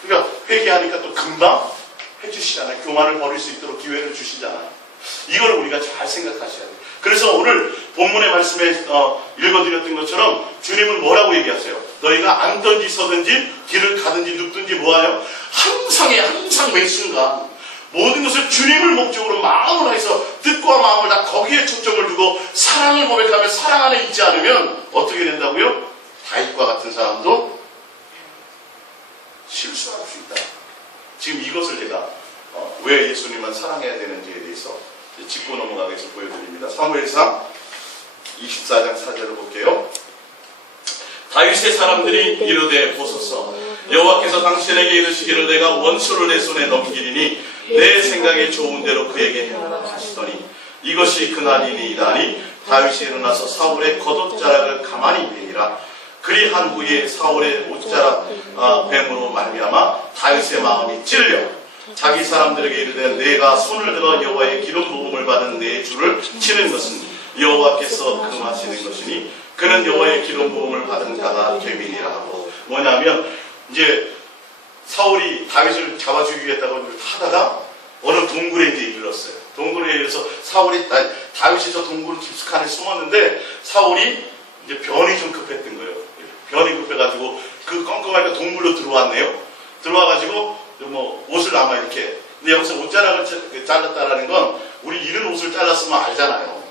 그러니까 회개하니까 또 금방 해주시잖아요. 교만을 버릴 수 있도록 기회를 주시잖아요. 이걸 우리가 잘 생각하셔야 돼요. 그래서 오늘 본문의 말씀에 읽어드렸던 것처럼 주님은 뭐라고 얘기하세요? 너희가 앉든지 서든지 길을 가든지 눕든지 뭐하여? 항상 매 순간 모든 것을 주님을 목적으로 마음을 해서 뜻과 마음을 다 거기에 초점을 두고 사랑을 고백하며 사랑 안에 있지 않으면 어떻게 된다고요? 다윗과 같은 사람도 실수할 수 있다. 지금 이것을 제가 왜 예수님만 사랑해야 되는지에 대해서 짚고 넘어가기 위해서 보여드립니다. 사무엘상 24장 4절을 볼게요. 다윗의 사람들이 이르되 보소서, 여호와께서 당신에게 이르시기를 내가 원수를 내 손에 넘기리니 내 생각에 좋은 대로 그에게 행하라 하시더니 이것이 그날이니이다 하니 다윗이 일어나서 사울의 겉옷자락을 가만히 베니라. 그리한 후에 사울의 옷자락 뱀으로 말미암아 다윗의 마음이 찔려 자기 사람들에게 이르되 내가 손을 들어 여호와의 기름 부음을 받은 내 주를 치는 것은 여호와께서 금하시는 것이니 그는 여호와의 기름 부음을 받은 자가 됨이니라 하고, 뭐냐면 이제 사울이 다윗을 잡아 죽이겠다고 하다가 어느 동굴에 이제 이르렀어요. 동굴에 이르러서 다윗이 저 동굴 깊숙한에 숨었는데 사울이 이제 변이 좀 급했던 거예요. 변이 급해가지고 그 껌껌하니까 동굴로 들어왔네요. 들어와가지고 뭐 옷을 아마 이렇게, 근데 여기서 옷자락을 잘랐다라는 건 우리 이런 옷을 잘랐으면 알잖아요.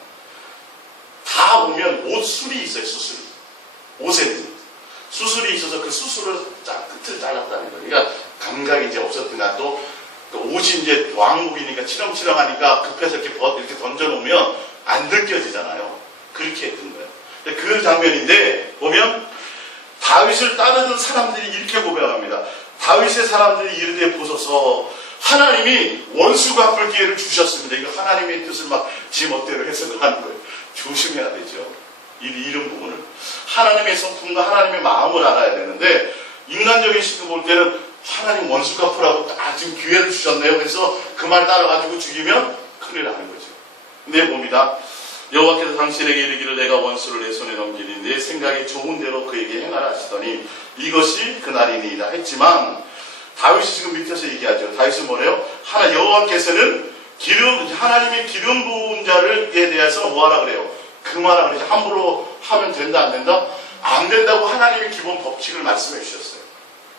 다 보면 옷 술이 있어요. 수술이. 옷에는 수술이 있어서 그 수술을 끝을 잘랐다는 거예요. 그러니까 감각이 이제 없었던가, 또 옷이 이제 왕복이니까 치렁치렁하니까 급해서 이렇게 던져놓으면 안 느껴지잖아요. 그렇게 했던 거예요. 그 장면인데 보면 다윗을 따르던 사람들이 이렇게 고백합니다. 다윗의 사람들이 이르되 보소서, 하나님이 원수 갚을 기회를 주셨습니다. 이거 하나님의 뜻을 막 지 멋대로 해석을 하는 거예요. 조심해야 되죠. 이런 부분을. 하나님의 성품과 하나님의 마음을 알아야 되는데, 인간적인 시각 볼 때는 하나님 원수 갚으라고 딱 지금 기회를 주셨네요. 그래서 그 말 따라가지고 죽이면 큰일 나는 거죠. 근데 봅니다. 여호와께서 당신에게 이르기를 내가 원수를 내 손에 넘기니 내 생각이 좋은 대로 그에게 행하라 하시더니 이것이 그날이니이다 했지만, 다윗이 지금 밑에서 얘기하죠. 다윗은 뭐래요? 여호와께서는 하나님의 기름 부은 자에 대해서 뭐하라 그래요? 금하라 그러죠. 함부로 하면 된다 안 된다? 안 된다고 하나님의 기본 법칙을 말씀해 주셨어요.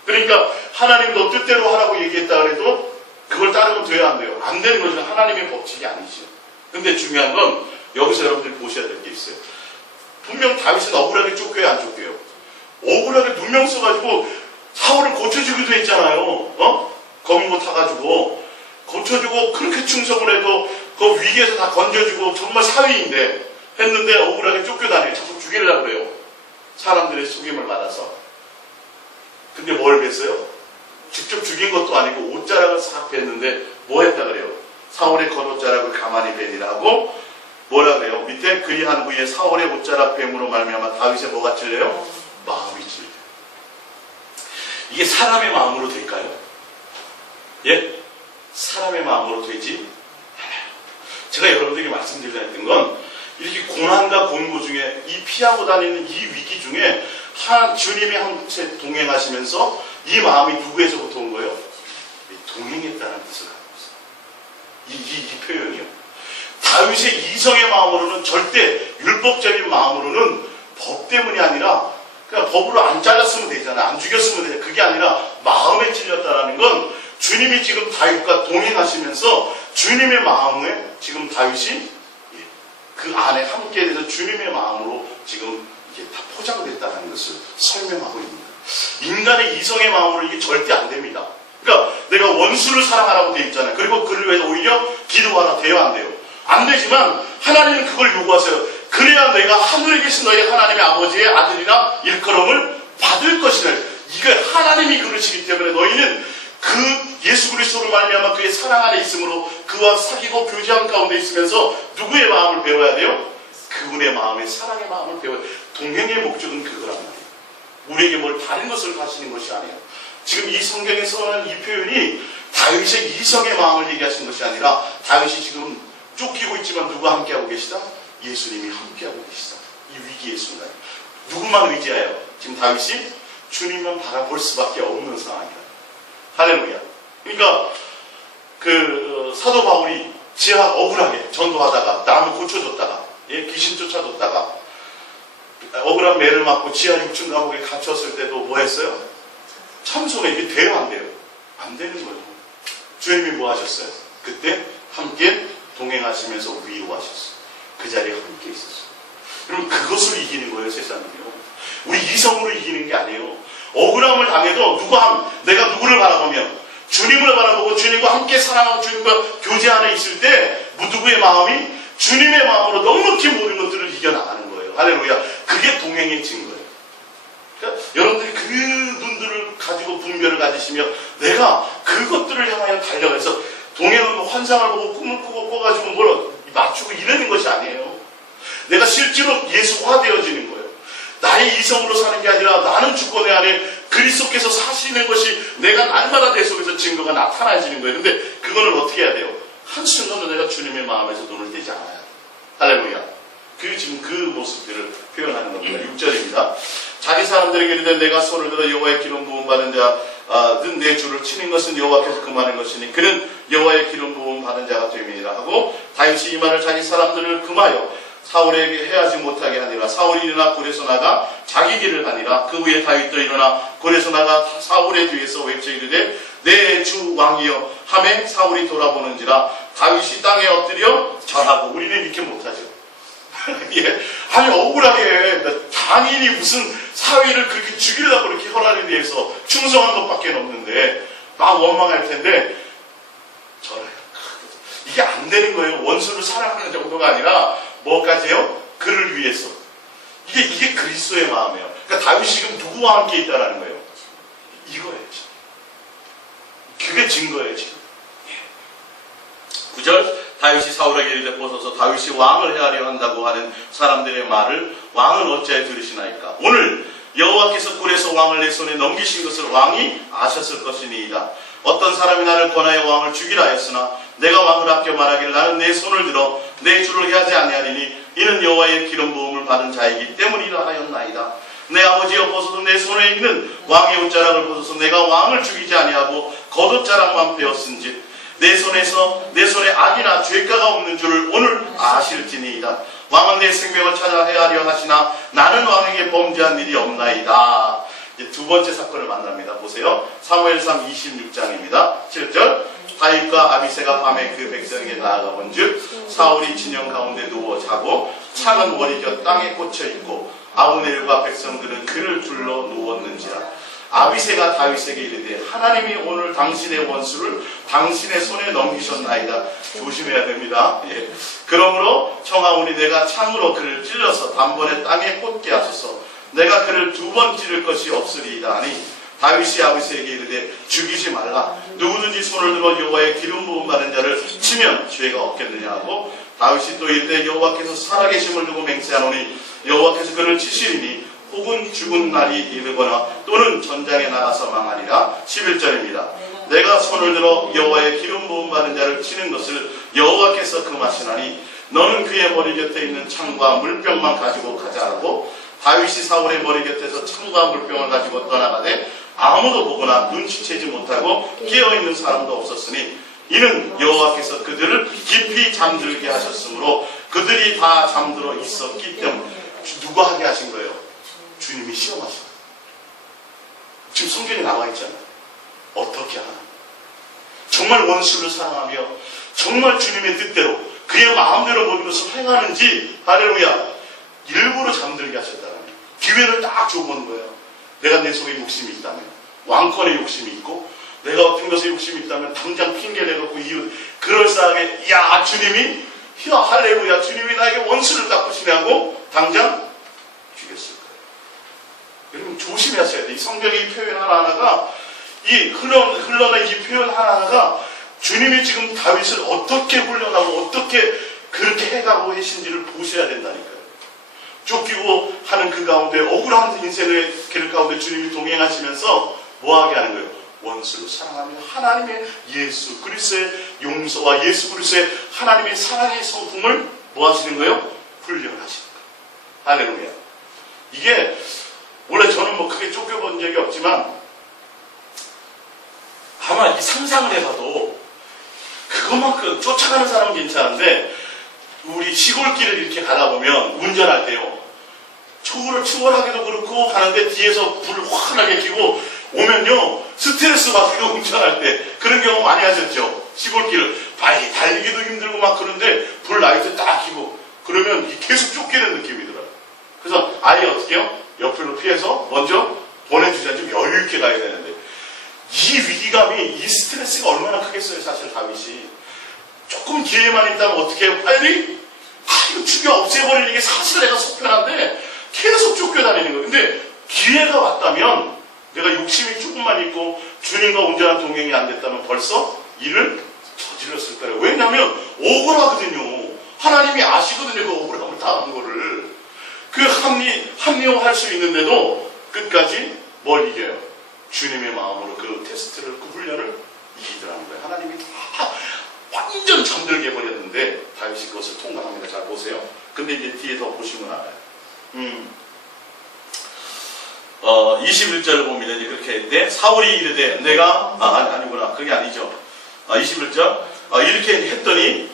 그러니까 하나님 너 뜻대로 하라고 얘기했다 그래도 그걸 따르면 돼야 안 돼요? 안 되는 거죠. 하나님의 법칙이 아니죠. 근데 중요한 건 여기서 여러분들이 보셔야 될 게 있어요. 분명 다윗은 억울하게 쫓겨요, 안 쫓겨요? 억울하게 누명 써가지고 사울을 고쳐주기도 했잖아요. 검고 타가지고 고쳐주고 그렇게 충성을 해도 그 위기에서 다 건져주고 정말 사위인데 했는데 억울하게 쫓겨다니고 자꾸 죽이려고 그래요. 사람들의 속임을 받아서. 근데 뭘 뵀어요? 직접 죽인 것도 아니고 옷자락을 싹 뵀는데 뭐 했다 그래요? 사울의 겉옷자락을 가만히 베니라 하고 뭐라 그래요? 밑에 그리한 후에 사울의 옷자락 뱀으로 말미암아 다윗의 뭐가 찔려요? 마음이 찔려요. 이게 사람의 마음으로 될까요? 예? 사람의 마음으로 되지 않아요. 제가 여러분들에게 말씀드리려 했던 건 이렇게 고난과 곤고 중에 이 피하고 다니는 이 위기 중에 주님이 함께 동행하시면서 이 마음이 누구에서부터 온 거예요? 동행했다는 뜻을 갖고 있어요. 이 표현이요. 다윗의 이성의 마음으로는 절대 율법적인 마음으로는 법 때문이 아니라 그러니까 법으로 안 잘랐으면 되잖아요. 안 죽였으면 되잖아요. 그게 아니라 마음에 찔렸다라는 건 주님이 지금 다윗과 동행하시면서 주님의 마음에 지금 다윗이 그 안에 함께 돼서 주님의 마음으로 지금 이게 다 포장됐다는 것을 설명하고 있습니다. 인간의 이성의 마음으로 이게 절대 안 됩니다. 그러니까 내가 원수를 사랑하라고 돼 있잖아요. 그리고 그를 위해서 오히려 기도하라 돼요, 안 돼요? 안 되지만 하나님은 그걸 요구하세요. 그래야 내가 하늘에 계신 너희 하나님의 아버지의 아들이나 일컬음을 받을 것이다. 이거 하나님이 그러시기 때문에 너희는 그 예수 그리스도로 말미암아 그의 사랑 안에 있으므로 그와 사귀고 교제한 가운데 있으면서 누구의 마음을 배워야 돼요? 그분의 마음의 사랑의 마음을 배워야 돼요. 동행의 목적은 그거란 말이에요. 우리에게 뭘 다른 것을 가시는 것이 아니에요. 지금 이 성경에서는 이 표현이 다윗의 이성의 마음을 얘기하시는 것이 아니라 다윗이 지금 쫓기고 있지만 누가 함께하고 계시다? 예수님이 함께하고 계시다. 이 위기의 순간. 누구만 의지하여? 지금 다윗이 주님만 바라볼 수밖에 없는 상황이다. 할렐루야. 그러니까 사도 바울이 지하 억울하게 전도하다가 남을 고쳐줬다가 귀신 쫓아줬다가 억울한 매를 맞고 지하 6층 감옥에 갇혔을 때도 뭐 했어요? 참소가 이게 돼요, 안 돼요? 안 되는 거예요. 주님이 뭐 하셨어요? 그때 함께 동행하시면서 위로하셨어요. 그 자리에 함께 있었어요. 그럼 그것을 이기는 거예요, 세상은요. 우리 이성으로 이기는 게 아니에요. 억울함을 당해도 내가 누구를 바라보며 주님을 바라보고 주님과 함께 사랑하고 주님과 교제 안에 있을 때 누구의 마음이 주님의 마음으로 넉넉히 모든 것들을 이겨나가는 거예요. 할렐루야. 그게 동행의 증거예요. 그러니까 여러분들이 그 눈들을 가지고 분별을 가지시며 내가 그것들을 향하여 달려가서 동행은 환상을 보고 꿈을 꿔가지고 뭘 맞추고 이러는 것이 아니에요. 내가 실제로 예수화 되어지는 거예요. 나의 이성으로 사는 게 아니라 나는 죽고 내 안에 그리스도께서 사시는 것이 내가 날마다 내 속에서 증거가 나타나지는 거예요. 근데 그거는 어떻게 해야 돼요? 한순간도 내가 주님의 마음에서 눈을 떼지 않아야 돼요. 할렐루야. 지금 그 모습들을 표현하는 겁니다. 6절입니다. 자기 사람들에게 이르되 내가 손을 들어 여호와의 기름 부음 받은 자는 내 주를 치는 것은 여호와께서 금하는 것이니 그는 여호와의 기름 부음 받은 자가 됨이니라 하고 다윗이 이 말을 자기 사람들을 금하여 사울에게 해하지 못하게 하니라. 사울이 일어나 굴에서 나가 자기 길을 가니라. 그 후에 다윗도 일어나 굴에서 나가 사울의 뒤에서 외쳐 이르되 내 주 왕이여 하매 사울이 돌아보는지라. 다윗이 땅에 엎드려 절하고. 우리는 이렇게 못하죠. 예. 아니 억울하게 당연히 무슨 사위를 그렇게 죽이려고 그렇게 허락에 대해서 충성한 것밖에 없는데 막 원망할 텐데 절해요. 이게 안 되는 거예요. 원수를 사랑하는 정도가 아니라 뭐까지요? 그를 위해서. 이게 그리스도의 마음이에요. 그러니까 다윗이 지금 누구와 함께 있다라는 거예요? 이거예요. 그게 증거예요, 지금. 9절 다윗이 사울에게 이르되 보소서 다윗이 왕을 해하려 한다고 하는 사람들의 말을 왕은 어찌하여 들으시나이까. 오늘 여호와께서 굴에서 왕을 내 손에 넘기신 것을 왕이 아셨을 것이니이다. 어떤 사람이 나를 권하여 왕을 죽이라 하였으나 내가 왕을 아껴 말하길 나는 내 손을 들어 내 주를 해하지 아니하리니 이는 여호와의 기름 부음을 받은 자이기 때문이라 하였나이다. 내 아버지여 보소서 내 손에 있는 왕의 옷자락을 보소서 내가 왕을 죽이지 아니하고 겉옷자락만 베었은지 내 손에 악이나 죄가가 없는 줄을 오늘 아실지니이다. 왕은 내 생명을 찾아 해하려 하시나 나는 왕에게 범죄한 일이 없나이다. 이제 두 번째 사건을 만납니다. 보세요. 사무엘상 26장입니다. 7절 다윗과 아비새가 밤에 그 백성에게 나아가 본즉 사울이 진영 가운데 누워 자고 창은 머리 곁 땅에 꽂혀 있고 아브넬과 백성들은 그를 둘러 누웠는지라. 아비새가 다윗에게 이르되 하나님이 오늘 당신의 원수를 당신의 손에 넘기셨나이다. 조심해야 됩니다. 예. 그러므로 청하오니 내가 창으로 그를 찔러서 단번에 땅에 꽂게 하소서. 내가 그를 두 번 찌를 것이 없으리이다 하니 다윗이 아비새에게 이르되 죽이지 말라. 누구든지 손을 들어 여호와의 기름 부음 받은 자를 치면 죄가 없겠느냐 하고 다윗이 또 이르되 여호와께서 살아계심을 두고 맹세하노니 여호와께서 그를 치시리니 혹은 죽은 날이 이르거나 또는 전장에 나가서 망하리라. 11절입니다. 내가 손을 들어 여호와의 기름 부음 받은 자를 치는 것을 여호와께서 금하시나니 너는 그의 머리 곁에 있는 창과 물병만 가지고 가자 하고 다윗이 사울의 머리 곁에서 창과 물병을 가지고 떠나가되 아무도 보거나 눈치채지 못하고 깨어있는 사람도 없었으니 이는 여호와께서 그들을 깊이 잠들게 하셨으므로 그들이 다 잠들어 있었기 때문에. 누가 하게 하신 거예요? 주님이 시험하시고 지금 성경에 나와 있잖아요. 어떻게 하나? 정말 원수를 사랑하며 정말 주님의 뜻대로 그의 마음대로 모든 것을 행하는지 할렐루야 일부러 잠들게 하셨다는 기회를 딱 줘보는 거예요. 내가 내 속에 욕심이 있다면 왕권의 욕심이 있고 내가 어떤 것에 욕심이 있다면 당장 핑계내갖고 이유 그럴싸하게 야 주님이 야 할렐루야 주님이 나에게 원수를 닦으시냐고 당장 죽였을 거예요. 여러분 조심하셔야 돼요. 이 성경의 표현 하나하나가 이 흘러난 이 표현 하나하나가 주님이 지금 다윗을 어떻게 훈련하고 어떻게 그렇게 해가고 계신지를 보셔야 된다니까요. 쫓기고 하는 그 가운데 억울한 인생의 길 가운데 주님이 동행하시면서 뭐하게 하는 거예요? 원수를 사랑하며 하나님의 예수 그리스도의 용서와 예수 그리스도의 하나님의 사랑의 성품을 뭐 하시는 거예요? 훈련하시는 거예요. 할렐루야. 이게 원래 저는 뭐 크게 쫓겨본 적이 없지만 아마 이 상상을 해봐도 그것만큼 쫓아가는 사람은 괜찮은데 우리 시골길을 이렇게 가다 보면 운전할 때요 추월하기도 그렇고 가는데 뒤에서 불 환하게 켜고 오면요 스트레스 받고 운전할 때 그런 경우 많이 하셨죠. 시골길을 빨리 달리기도 힘들고 막 그런데 불 라이트 딱 켜고 그러면 계속 쫓기는 느낌이더라고요. 그래서 아예 어떻게 해요? 옆으로 피해서 먼저 보내주자 좀 여유 있게 가야 되는데 이 위기감이 이 스트레스가 얼마나 크겠어요. 사실 다윗이 조금 기회만 있다면 어떻게 해요? 빨리 이거 죽여 없애버리는 게 사실 내가 속편한데 계속 쫓겨다니는 거예요. 근데 기회가 왔다면 내가 욕심이 조금만 있고 주님과 온전한 동행이 안 됐다면 벌써 일을 저질렀을 거예요. 왜냐하면 억울하거든요. 하나님이 아시거든요. 그 억울함을 당한 거를. 그 합리화할 수 있는데도 끝까지 뭘 이겨요? 주님의 마음으로 그 테스트를, 그 훈련을 이기더라는 거예요. 하나님이 다 완전 잠들게 해버렸는데 다윗이 그것을 통과합니다. 잘 보세요. 근데 이제 뒤에 더 보시면 알아요. 21절을 보면 이제 그렇게 했는데 사울이 이르되 내가 아니구나 그게 아니죠. 21절 이렇게 했더니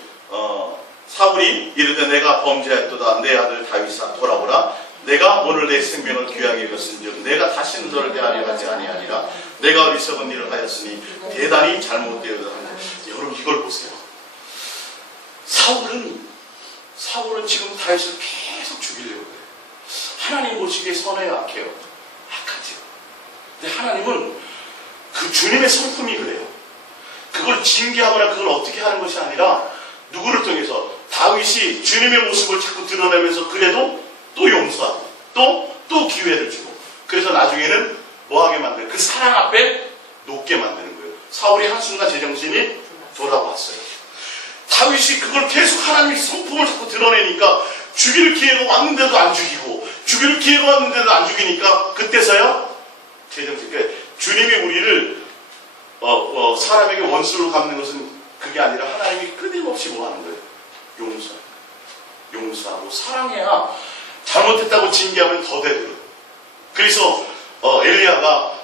사울이 이르되 내가 범죄하였도다 내 아들 다윗아 돌아오라 내가 오늘 내 생명을 귀하게 여겼은즉 내가 다시는 너를 대하려 하지 아니하니라 내가 어리석은 일을 하였으니 대단히 잘못되었다 하니 여러분 이걸 보세요. 사울은 지금 다윗을 계속 죽이려고 해요. 하나님 보시기에 선해요 악해요? 악하죠. 근데 하나님은 그 주님의 성품이 그래요. 그걸 징계하거나 그걸 어떻게 하는 것이 아니라 누구를 통해서 다윗이 주님의 모습을 자꾸 드러내면서 그래도 또 용서하고 또 기회를 주고 그래서 나중에는 뭐하게 만드는 그 사랑 앞에 높게 만드는 거예요. 사울이 한순간 제정신이 돌아왔어요. 다윗이 그걸 계속 하나님의 성품을 자꾸 드러내니까 죽일 기회가 왔는데도 안 죽이고 죽일 기회가 왔는데도 안 죽이니까 그때서야 제정신 주님이 우리를 사람에게 원수로 갚는 것은 그게 아니라 하나님이 끊임없이 뭐 하는 거예요? 용서하고 사랑해야 잘못했다고 징계하면 더 되거든. 그래서 엘리야가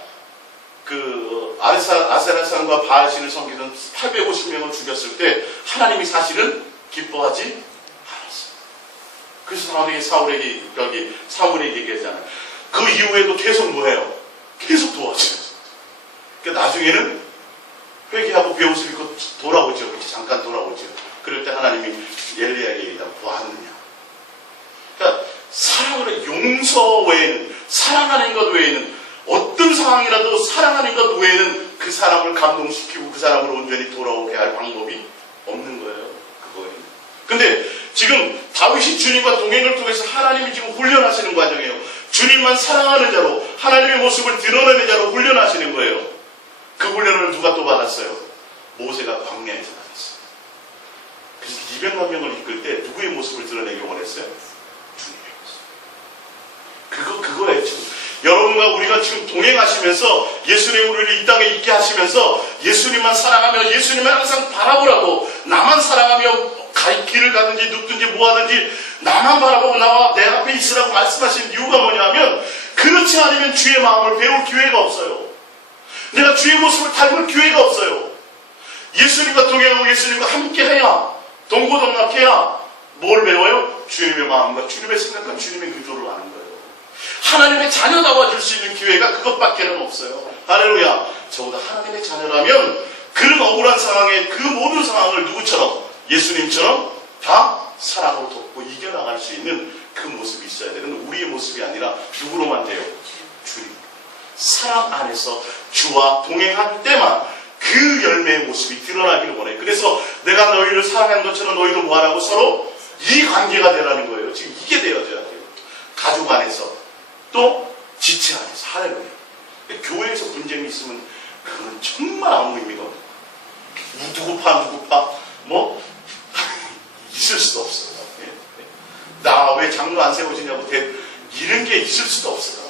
그 아세라산과 바알신을 섬기던 850명을 죽였을 때 하나님이 사실은 기뻐하지 않았어요. 그래서 사울에게 얘기하잖아요. 그 이후에도 계속 뭐해요? 계속 도와줘요. 그러니까 나중에는 회개하고 베옷을 입고 돌아오죠. 그렇게 잠깐 돌아오죠. 그럴 때 하나님이 엘리야에게 얘기하다 보았느냐. 그러니까 사랑으로 용서 외에는 사랑하는 것 외에는 어떤 상황이라도 사랑하는 것 외에는 그 사람을 감동시키고 그 사람을 온전히 돌아오게 할 방법이 없는 거예요. 그거예요. 근데 지금 다윗이 주님과 동행을 통해서 하나님이 지금 훈련하시는 과정이에요. 주님만 사랑하는 자로 하나님의 모습을 드러내는 자로 훈련하시는 거예요. 그 훈련을 누가 또 받았어요? 모세가 광야에서 받았어요. 그래서 200만 명을 이끌 때 누구의 모습을 드러내기 원했어요? 주님의 모습. 그거예요 지금. 여러분과 우리가 지금 동행하시면서 예수님 우리를 이 땅에 있게 하시면서 예수님만 사랑하며 예수님을 항상 바라보라고 나만 사랑하며 길을 가든지 눕든지 뭐하든지 나만 바라보고 나와 내 앞에 있으라고 말씀하신 이유가 뭐냐면 그렇지 않으면 주의 마음을 배울 기회가 없어요. 내가 주의 모습을 닮을 기회가 없어요. 예수님과 동행하고 예수님과 함께해야 동고동락해야 뭘 배워요? 주님의 마음과 주님의 생각과 주님의 의도를 아는 거예요. 하나님의 자녀다워 줄 수 있는 기회가 그것밖에는 없어요. 할렐루야. 저보다 하나님의 자녀라면 그런 억울한 상황에 그 모든 상황을 누구처럼? 예수님처럼 다 사랑으로 돕고 이겨나갈 수 있는 그 모습이 있어야 되는 우리의 모습이 아니라 누구로만 돼요? 주님. 사랑 안에서 주와 동행할 때만 그 열매의 모습이 드러나기를 원해요. 그래서 내가 너희를 사랑한 것처럼 너희도 뭐하라고? 서로 이 관계가 되라는 거예요. 지금 이게 되어져야 돼요. 가족 안에서 또 지체 안에서. 할렐루야. 교회에서 문제가 있으면 그건 정말 아무 의미가 없어요. 누구 파 뭐 있을 수도 없어요. 나 왜 장로 안 세워지냐고 이런 게 있을 수도 없어요.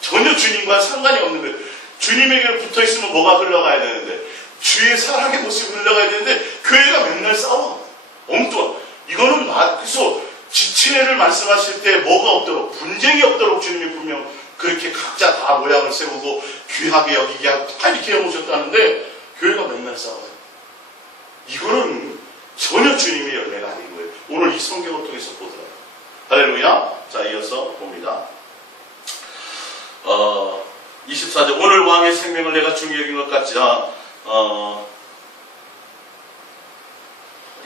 전혀 주님과 상관이 없는 거예요. 주님에게 붙어 있으면 뭐가 흘러가야 되는데, 주의 사랑의 모습이 흘러가야 되는데 교회가 맨날 싸워. 엉뚱한. 이거는 그래서 지체를 말씀하실 때 뭐가 없도록, 분쟁이 없도록 주님이 분명 그렇게 각자 다 모양을 세우고 귀하게 여기게 하고 다 이렇게 해놓으셨다는데 교회가 맨날 싸워요. 이거는 전혀 주님의 열매가 아닌 거예요. 오늘 이 성경을 통해서 보더라고요. 할렐루야. 자, 이어서 봅니다. 24절. 오늘 왕의 생명을 내가 중히 여긴 것 같지라.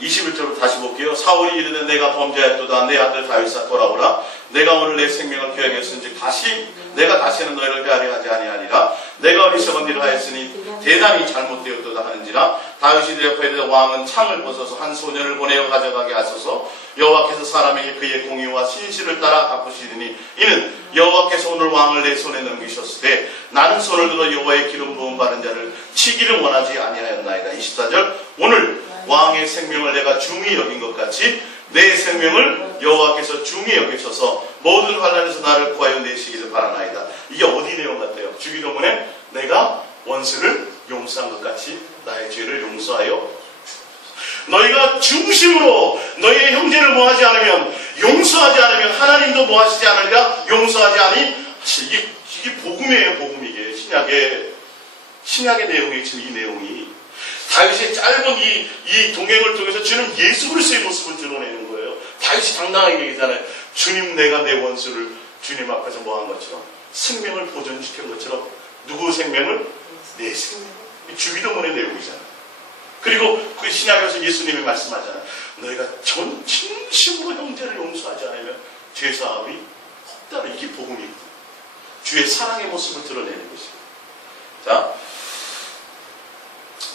21절로 다시 볼게요. 사울이 이르되 내가 범죄하였도다. 내 아들 다윗아 돌아오라. 내가 오늘 내 생명을 귀하게 했은즉 내가 다시는 너희를 헤아려 하지 아니하리라. 내가 어리석은 일을 하였으니 대단히 잘못되었도다 하는지라. 다윗이 대답하여 이르되 왕은 창을 벗어서 한 소년을 보내어 가져가게 하소서. 여호와께서 사람에게 그의 공의와 신실을 따라 갚으시리니 이는 여호와께서 오늘 왕을 내 손에 넘기셨을 때 나는 손을 들어 여호와의 기름 부음 바른 자를 치기를 원하지 아니하였나이다. 24절. 오늘 왕의 생명을 내가 중히 여긴 것 같이 내 생명을 여호와께서 중히 여기셔서 모든 환난에서 나를 구하여 내시기를 바라나이다. 이게 어디 내용 같아요? 주기도문에 내가 원수를 용서한 것 같이 나의 죄를 용서하여 너희가 중심으로 너희의 형제를 뭐하지 않으면, 용서하지 않으면 하나님도 뭐하시지 않으리라. 용서하지 아니. 이게 복음이에요. 복음. 이게 신약의 내용이 지금 이 내용이 다윗의 짧은 이 동행을 통해서 주는 예수 그리스도의 모습을 드러내는 거예요. 다윗이 당당하게 얘기하잖아요. 주님, 내가 내 원수를 주님 앞에서 뭐한 것처럼, 생명을 보존시킨 것처럼, 누구 생명을? 내 생명. 주기도문의 내용이잖아요. 그리고 그 신약에서 예수님이 말씀하잖아요. 너희가 진심으로 형제를 용서하지 않으면 죄사함이 없다. 이게 복음이고 주의 사랑의 모습을 드러내는 것입니다. 자,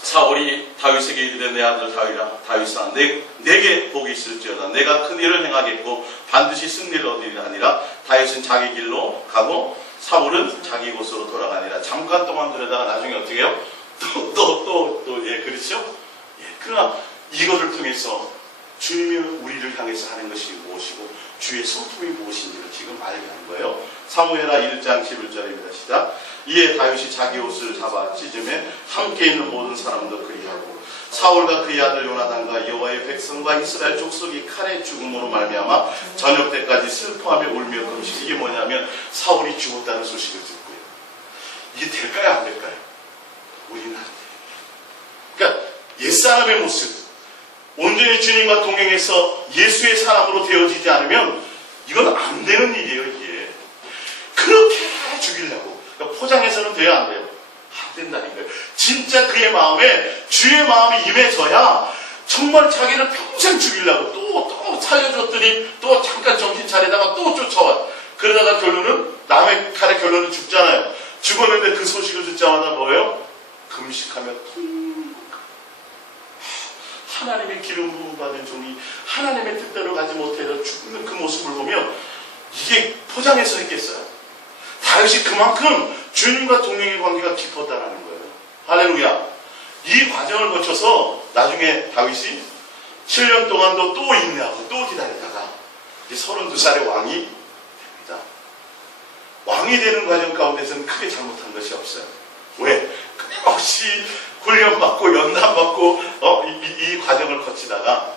사울이 다윗에게 이르되 내 아들 다윗아 내게 복이 있을지어다. 내가 큰 일을 행하겠고 반드시 승리를 얻으리라 하니라. 다윗은 자기 길로 가고 사울은 자기 곳으로 돌아가니라. 잠깐 동안 그러다가 나중에 어떻게 해요? 예, 그렇죠? 예, 그러나 이것을 통해서 주님이 우리를 향해서 하는 것이 무엇이고 주의 성품이 무엇인지를 지금 알게 한 거예요. 사무엘하 1장 11절입니다. 시작. 이에 다윗이 자기 옷을 잡아 찢음에 함께 있는 모든 사람도 그리하고 사울과 그의 아들 요나단과 여호와의 백성과 이스라엘 족속이 칼의 죽음으로 말미암아 저녁 때까지 슬퍼하며 울며 금식. 이게 뭐냐면 사울이 죽었다는 소식을 듣고요. 이게 될까요? 안 될까요? 우리는 안 돼요. 그러니까 옛사람의 모습, 온전히 주님과 동행해서 예수의 사람으로 되어지지 않으면 이건 안 되는 일이에요. 이게 그렇게 죽이려고 포장해서는 돼요? 안 돼요? 안 된다니까요. 진짜 그의 마음에 주의 마음이 임해져야 정말 자기를 평생 죽이려고 또 살려줬더니 또 잠깐 정신 차리다가 또 쫓아와. 그러다가 결론은 남의 칼의 결론은 죽잖아요. 죽었는데 그 소식을 듣자마자 뭐예요? 금식하며 하나님의 기름 부음 받은 종이 하나님의 뜻대로 가지 못해서 죽는 그 모습을 보면 이게 포장해서 했겠어요? 다윗이 그만큼 주님과 동행의 관계가 깊었다는 거예요. 할렐루야. 이 과정을 거쳐서 나중에 다윗이 7년 동안도 또 인내하고 또 기다리다가 이제 32살의 왕이 됩니다. 왕이 되는 과정 가운데서는 크게 잘못한 것이 없어요. 왜? 끊임없이 훈련받고 연단받고 이 과정을 거치다가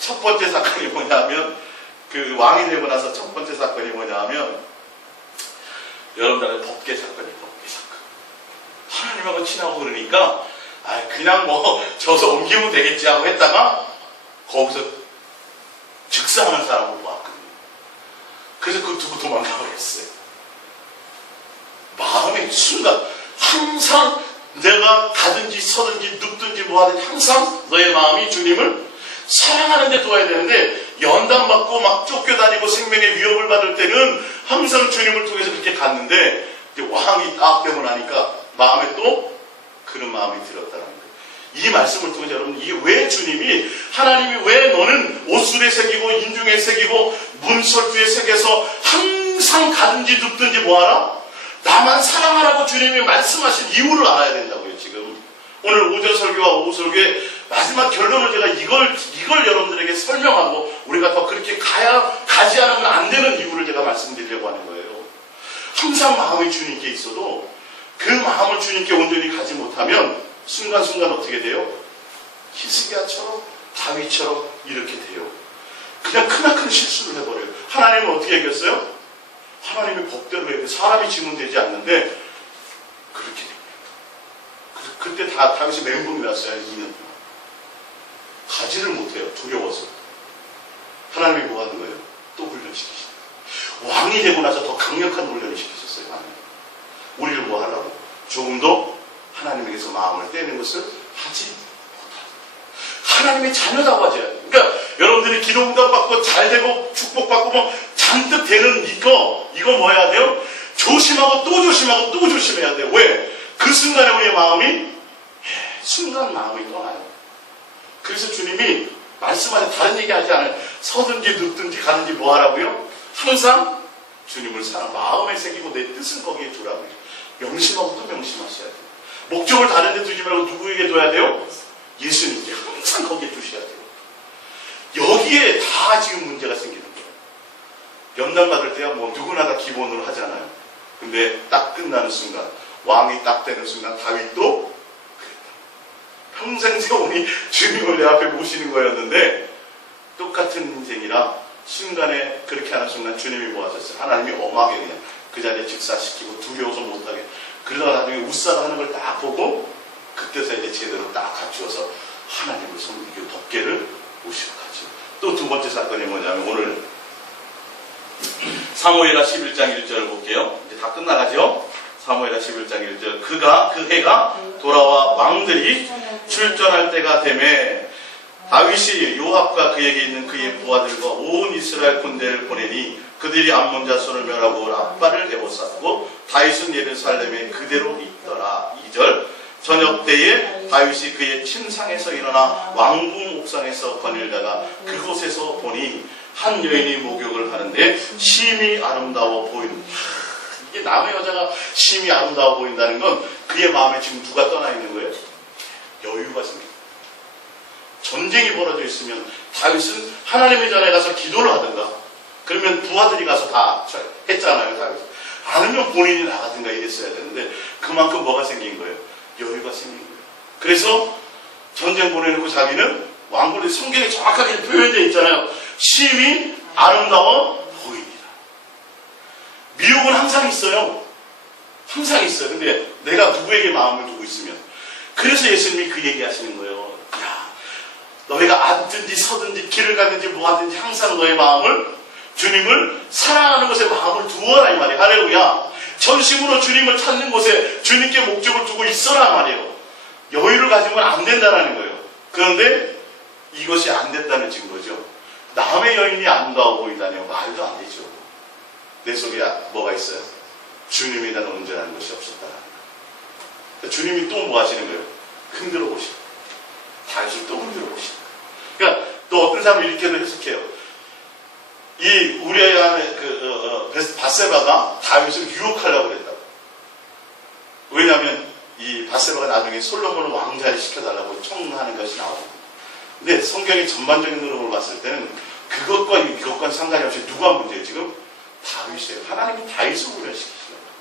첫 번째 사건이 뭐냐면 그 왕이 되고 나서 첫 번째 사건이 뭐냐면 여러분들은 법계 사건이에요. 법계 사건. 하나님하고 친하고 그러니까 그냥 뭐 저서 옮기면 되겠지 하고 했다가 거기서 즉사하는 사람을 보았거든요. 그래서 그거 두고 도망가 버렸어요. 마음의 순간 항상 내가 가든지 서든지 눕든지 뭐하든지 항상 너의 마음이 주님을 사랑하는 데 둬야 되는데 연단받고 막 쫓겨다니고 생명의 위협을 받을 때는 항상 주님을 통해서 그렇게 갔는데 이제 왕이 딱 되고 나니까 마음에 또 그런 마음이 들었다는 거예요. 이 말씀을 통해서 여러분 이게 왜 주님이 하나님이 왜 너는 옷술에 새기고 인중에 새기고 문설주에 새겨서 항상 가든지 눕든지 뭐하라? 나만 사랑하라고 주님이 말씀하신 이유를 알아야 된다고요. 지금 오늘 오전 설교와 오후 설교의 마지막 결론을 제가 이걸 여러분들에게 설명하고 우리가 더 그렇게 가지 않으면 안 되는 이유를 제가 말씀드리려고 하는 거예요. 항상 마음이 주님께 있어도 그 마음을 주님께 온전히 가지 못하면 순간순간 어떻게 돼요? 히스기야처럼 다윗처럼 이렇게 돼요. 그냥 크나큰 실수를 해버려요. 하나님은 어떻게 얘기했어요? 하나님의 법대로 해요. 사람이 지면 되지 않는데 그렇게 됩니다. 그때 다윗이 멘붕이 났어요. 2년 가지를 못해요. 두려워서. 하나님이 뭐 하는 거예요? 또 훈련시키시는 거예요. 왕이 되고 나서 더 강력한 훈련을 시키셨어요. 하나님. 우리를 뭐 하려고? 조금 더 하나님에게서 마음을 떼는 것을 하지 못하는 하나님의 자녀다고 하죠. 그러니까 여러분들이 기도 응답 받고 잘 되고 축복받고 뭐 잔뜩 되는 이거 뭐 해야 돼요? 조심하고 또 조심하고 또 조심해야 돼요. 왜? 그 순간에 우리의 마음이 순간 마음이 떠나요. 그래서 주님이 말씀하신 다른 얘기 하지 않아요. 서든지 눕든지 가든지 뭐 하라고요? 항상 주님을 마음에 새기고 내 뜻을 거기에 두라고요. 명심하고 또 명심하셔야 돼요. 목적을 다른 데 두지 말고 누구에게 둬야 돼요? 예수님께 항상 거기에 두셔야 돼요. 여기에 다 지금 문제가 생기는 거예요. 연단 받을 때야 뭐 누구나 다 기본으로 하잖아요. 근데 딱 끝나는 순간, 왕이 딱 되는 순간 다윗도 그랬다. 평생 세월이 주님을 내 앞에 모시는 거였는데 똑같은 인생이라 순간에 그렇게 하는 순간 주님이 뭐 하셨어요? 하나님이 엄하게 그냥 그 자리에 직사시키고 두려워서 못하게. 그러다가 나중에 웃사가 하는 걸 딱 보고 그때서 이제 제대로 딱 갖추어서 하나님을 섬기고 덮개를 모시고 가죠. 또 두 번째 사건이 뭐냐면 오늘 사무엘하 11장 1절을 볼게요. 이제 다 끝나가죠. 사무엘하 11장 1절 그 해가 돌아와 왕들이 출전할 때가 되매 다윗이 요압과 그에게 있는 그의 부하들과 온 이스라엘 군대를 보내니 그들이 암몬 자손을 멸하고 라빠를 에워쌌고 다윗은 예루살렘에 그대로 있더라. 2절 저녁 때에 다윗이 그의 침상에서 일어나 왕궁 옥상에서 거닐다가 그곳에서 보니 한 여인이 목욕을 하는데 심히 아름다워 보이는 이게 남의 여자가 심히 아름다워 보인다는 건 그의 마음에 지금 누가 떠나 있는 거예요? 여유가 생깁니다. 전쟁이 벌어져 있으면 다윗은 하나님의 전에 가서 기도를 하든가 그러면 부하들이 가서 다 했잖아요. 다윗. 아니면 본인이 나가든가 이랬어야 되는데 그만큼 뭐가 생긴 거예요? 여유가 생긴 거예요. 그래서 전쟁 보내놓고 자기는 왕궁의 성경에 정확하게 표현되어 있잖아요. 심히 아름다워 보입니다. 미혹은 항상 있어요. 항상 있어요. 근데 내가 누구에게 마음을 두고 있으면 그래서 예수님이 그 얘기 하시는 거예요. 야, 너희가 앉든지 서든지 길을 가든지 뭐 하든지 항상 너의 마음을 주님을 사랑하는 곳에 마음을 두어라 이 말이에요. 할렐루야. 전심으로 주님을 찾는 곳에 주님께 목적을 두고 있어라 말이에요. 여유를 가지면 안 된다는 거예요. 그런데 이것이 안 된다는 증거죠. 남의 여인이 아름다워 보이다니요. 말도 안 되죠. 내 속에 뭐가 있어요? 주님에 대한 온전한 것이 없었다라는 거예요. 주님이 또 뭐 하시는 거예요? 흔들어 보시고 다윗을 또 흔들어 보시고. 그러니까 또 어떤 사람이 이렇게도 해석해요. 이 우리아의 바세바가 다윗을 유혹하려고 그랬다고. 왜냐하면 이 바세바가 나중에 솔로몬을 왕자를 시켜달라고 청하는 것이 나오고. 근데 성경의 전반적인 흐름을 봤을 때는 그것과 이것과는 상관이 없이 누가 문제예요? 지금 다윗이에요. 하나님이 다윗을 훈련시키시는 거예요.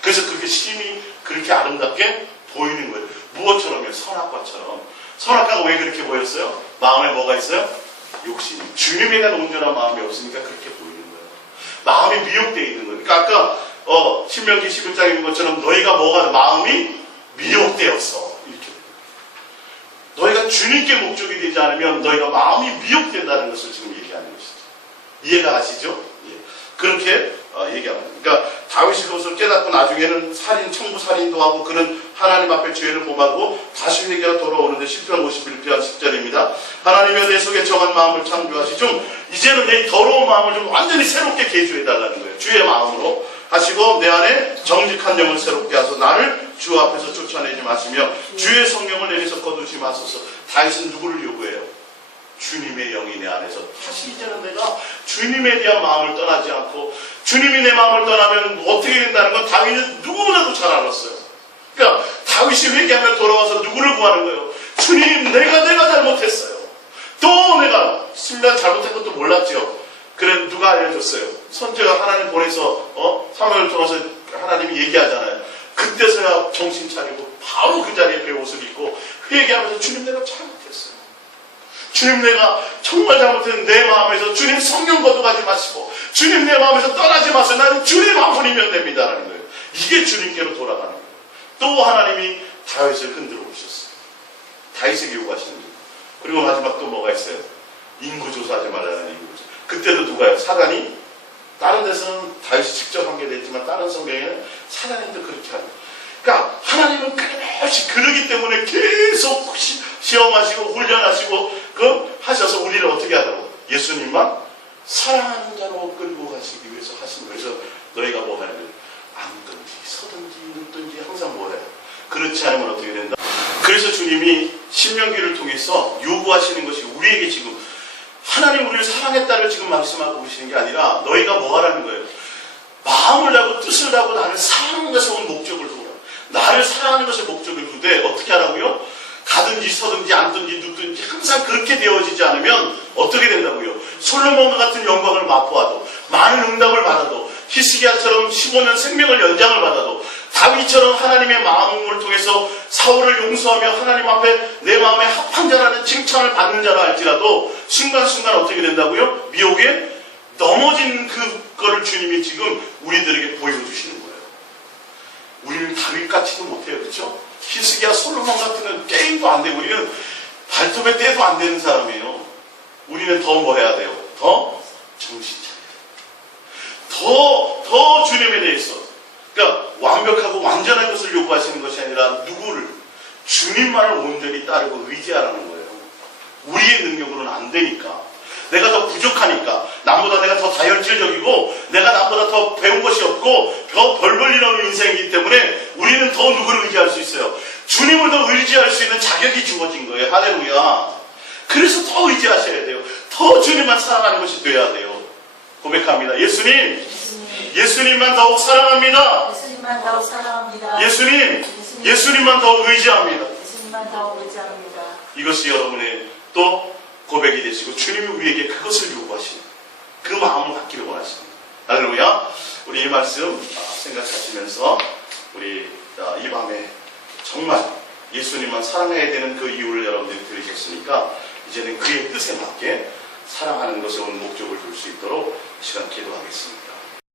그래서 그렇게 심히 그렇게 아름답게 보이는 거예요. 무엇처럼요? 선악과처럼. 선악과가 왜 그렇게 보였어요? 마음에 뭐가 있어요? 욕심이. 주님에 대한 온전한 마음이 없으니까 그렇게 보이는 거예요. 마음이 미혹되어 있는 거예요. 그러니까 아까 신명기 11장에 있는 것처럼 너희가 뭐가 마음이 미혹되었어. 이렇게. 너희가 주님께 목적이 되지 않으면 너희가 마음이 미혹된다는 것을 지금 얘기하는 것이죠. 이해가 가시죠? 예. 그렇게 얘기합니다. 그러니까 다윗이 그것을 깨닫고 나중에는 청부 살인도 하고 그는 하나님 앞에 죄를 범하고 다시 회개가 돌아오는데 시편 51편 10절입니다. 하나님의 내 속에 정한 마음을 창조하시 좀 이제는 내 더러운 마음을 좀 완전히 새롭게 개조해달라는 거예요. 주의 마음으로 하시고 내 안에 정직한 영을 새롭게 하소서. 나를 주 앞에서 쫓아내지 마시며 주의 성령을 내게서 거두지 마소서. 다윗은 누구를 요구해요? 주님의 영이 내 안에서. 다시 이제는 내가 주님에 대한 마음을 떠나지 않고 주님이 내 마음을 떠나면 어떻게 된다는 건 다윗은 누구보다도 잘 알았어요. 그러니까 다윗이 회개하며 돌아와서 누구를 구하는 거예요? 주님, 내가 잘못했어요. 또 내가 10년 잘못한 것도 몰랐죠. 그래 누가 알려줬어요? 선지가 하나님 보내서 사무엘 통해서 하나님이 얘기하잖아요. 그때서야 정신 차리고 바로 그 자리에 그 옷을 입고 회개하면서 주님, 내가 잘못했어요. 주님, 내가 정말 잘못했는데 내 마음에서 주님 성령 거두가지 마시고 주님 내 마음에서 떠나지 마세요. 나는 주님 한 분이면 됩니다라는 거예요. 이게 주님께로 돌아가는 거예요. 또 하나님이 다윗을 흔들어 오셨어요. 다윗에게 요구하시는 거예요. 그리고 마지막 또 뭐가 있어요? 인구조사하지 말라는 인구조사. 그때도 누가요? 사단이? 다른 데서는 다윗이 직접 한 게 됐지만 다른 성경에는 사단이 또 그렇게 하는 거예요. 그러니까 하나님은 끊임없이 그러기 때문에 계속 시험하시고 훈련하시고 하셔서 우리를 어떻게 하라고? 예수님만 사랑하는 자로 끌고 가시기 위해서 하신 거예요. 그래서 너희가 뭐 하냐? 앉든지 서든지 눕든지 항상 뭐 해요? 그렇지 않으면 어떻게 된다? 그래서 주님이 신명기를 통해서 요구하시는 것이 우리에게 지금 하나님 우리를 사랑했다를 지금 말씀하고 계시는 게 아니라 너희가 뭐 하라는 거예요? 마음을 다하고 뜻을 다하고 나를 사랑하는 것에 온 목적을 두고 나를 사랑하는 것의 목적을 두되 어떻게 하라고요? 가든지 서든지 앉든지 눕든지 항상 그렇게 되어지지 않으면 어떻게 된다고요? 솔로몬과 같은 영광을 맛보아도 많은 응답을 받아도 히스기야처럼 15년 생명을 연장을 받아도 다윗처럼 하나님의 마음을 통해서 사울을 용서하며 하나님 앞에 내 마음에 합한 자라는 칭찬을 받는 자라 할지라도 순간순간 어떻게 된다고요? 미혹에 넘어진 그거를 주님이 지금 우리들에게 보여주시는 거예요. 우리는 다윗같지도 못해요. 그렇죠? 히스기야 솔로몬 같은 건 게임도 안 되고 우리는 발톱에 떼도 안 되는 사람이에요. 우리는 더 뭐 해야 돼요? 더 정신 차려야 돼요. 더 주님에 대해서 그러니까 완벽하고 완전한 것을 요구하시는 것이 아니라 누구를? 주님만을 온전히 따르고 의지하라는 거예요. 우리의 능력으로는 안 되니까. 내가 더 부족하니까 남보다 내가 더 다혈질적이고 내가 남보다 더 배운 것이 없고 더 벌벌리 나오는 인생이기 때문에 우리는 더 누구를 의지할 수 있어요? 주님을 더 의지할 수 있는 자격이 주어진 거예요. 할렐루야. 그래서 더 의지하셔야 돼요. 더 주님만 사랑하는 것이 돼야 돼요. 고백합니다. 예수님만 더욱 사랑합니다. 예수님만 더욱 사랑합니다. 예수님만 더욱 의지합니다. 예수님만 더욱 의지합니다. 이것이 여러분의 또 고백이 되시고 주님이 우리에게 그것을 요구하시는 그 마음을 갖기를 원하십니다. 할렐루야. 우리 이 말씀 생각하시면서 우리 이 밤에 정말 예수님만 사랑해야 되는 그 이유를 여러분들이 들으셨으니까 이제는 그의 뜻에 맞게 사랑하는 것에 온 목적을 둘 수 있도록 시간 기도하겠습니다.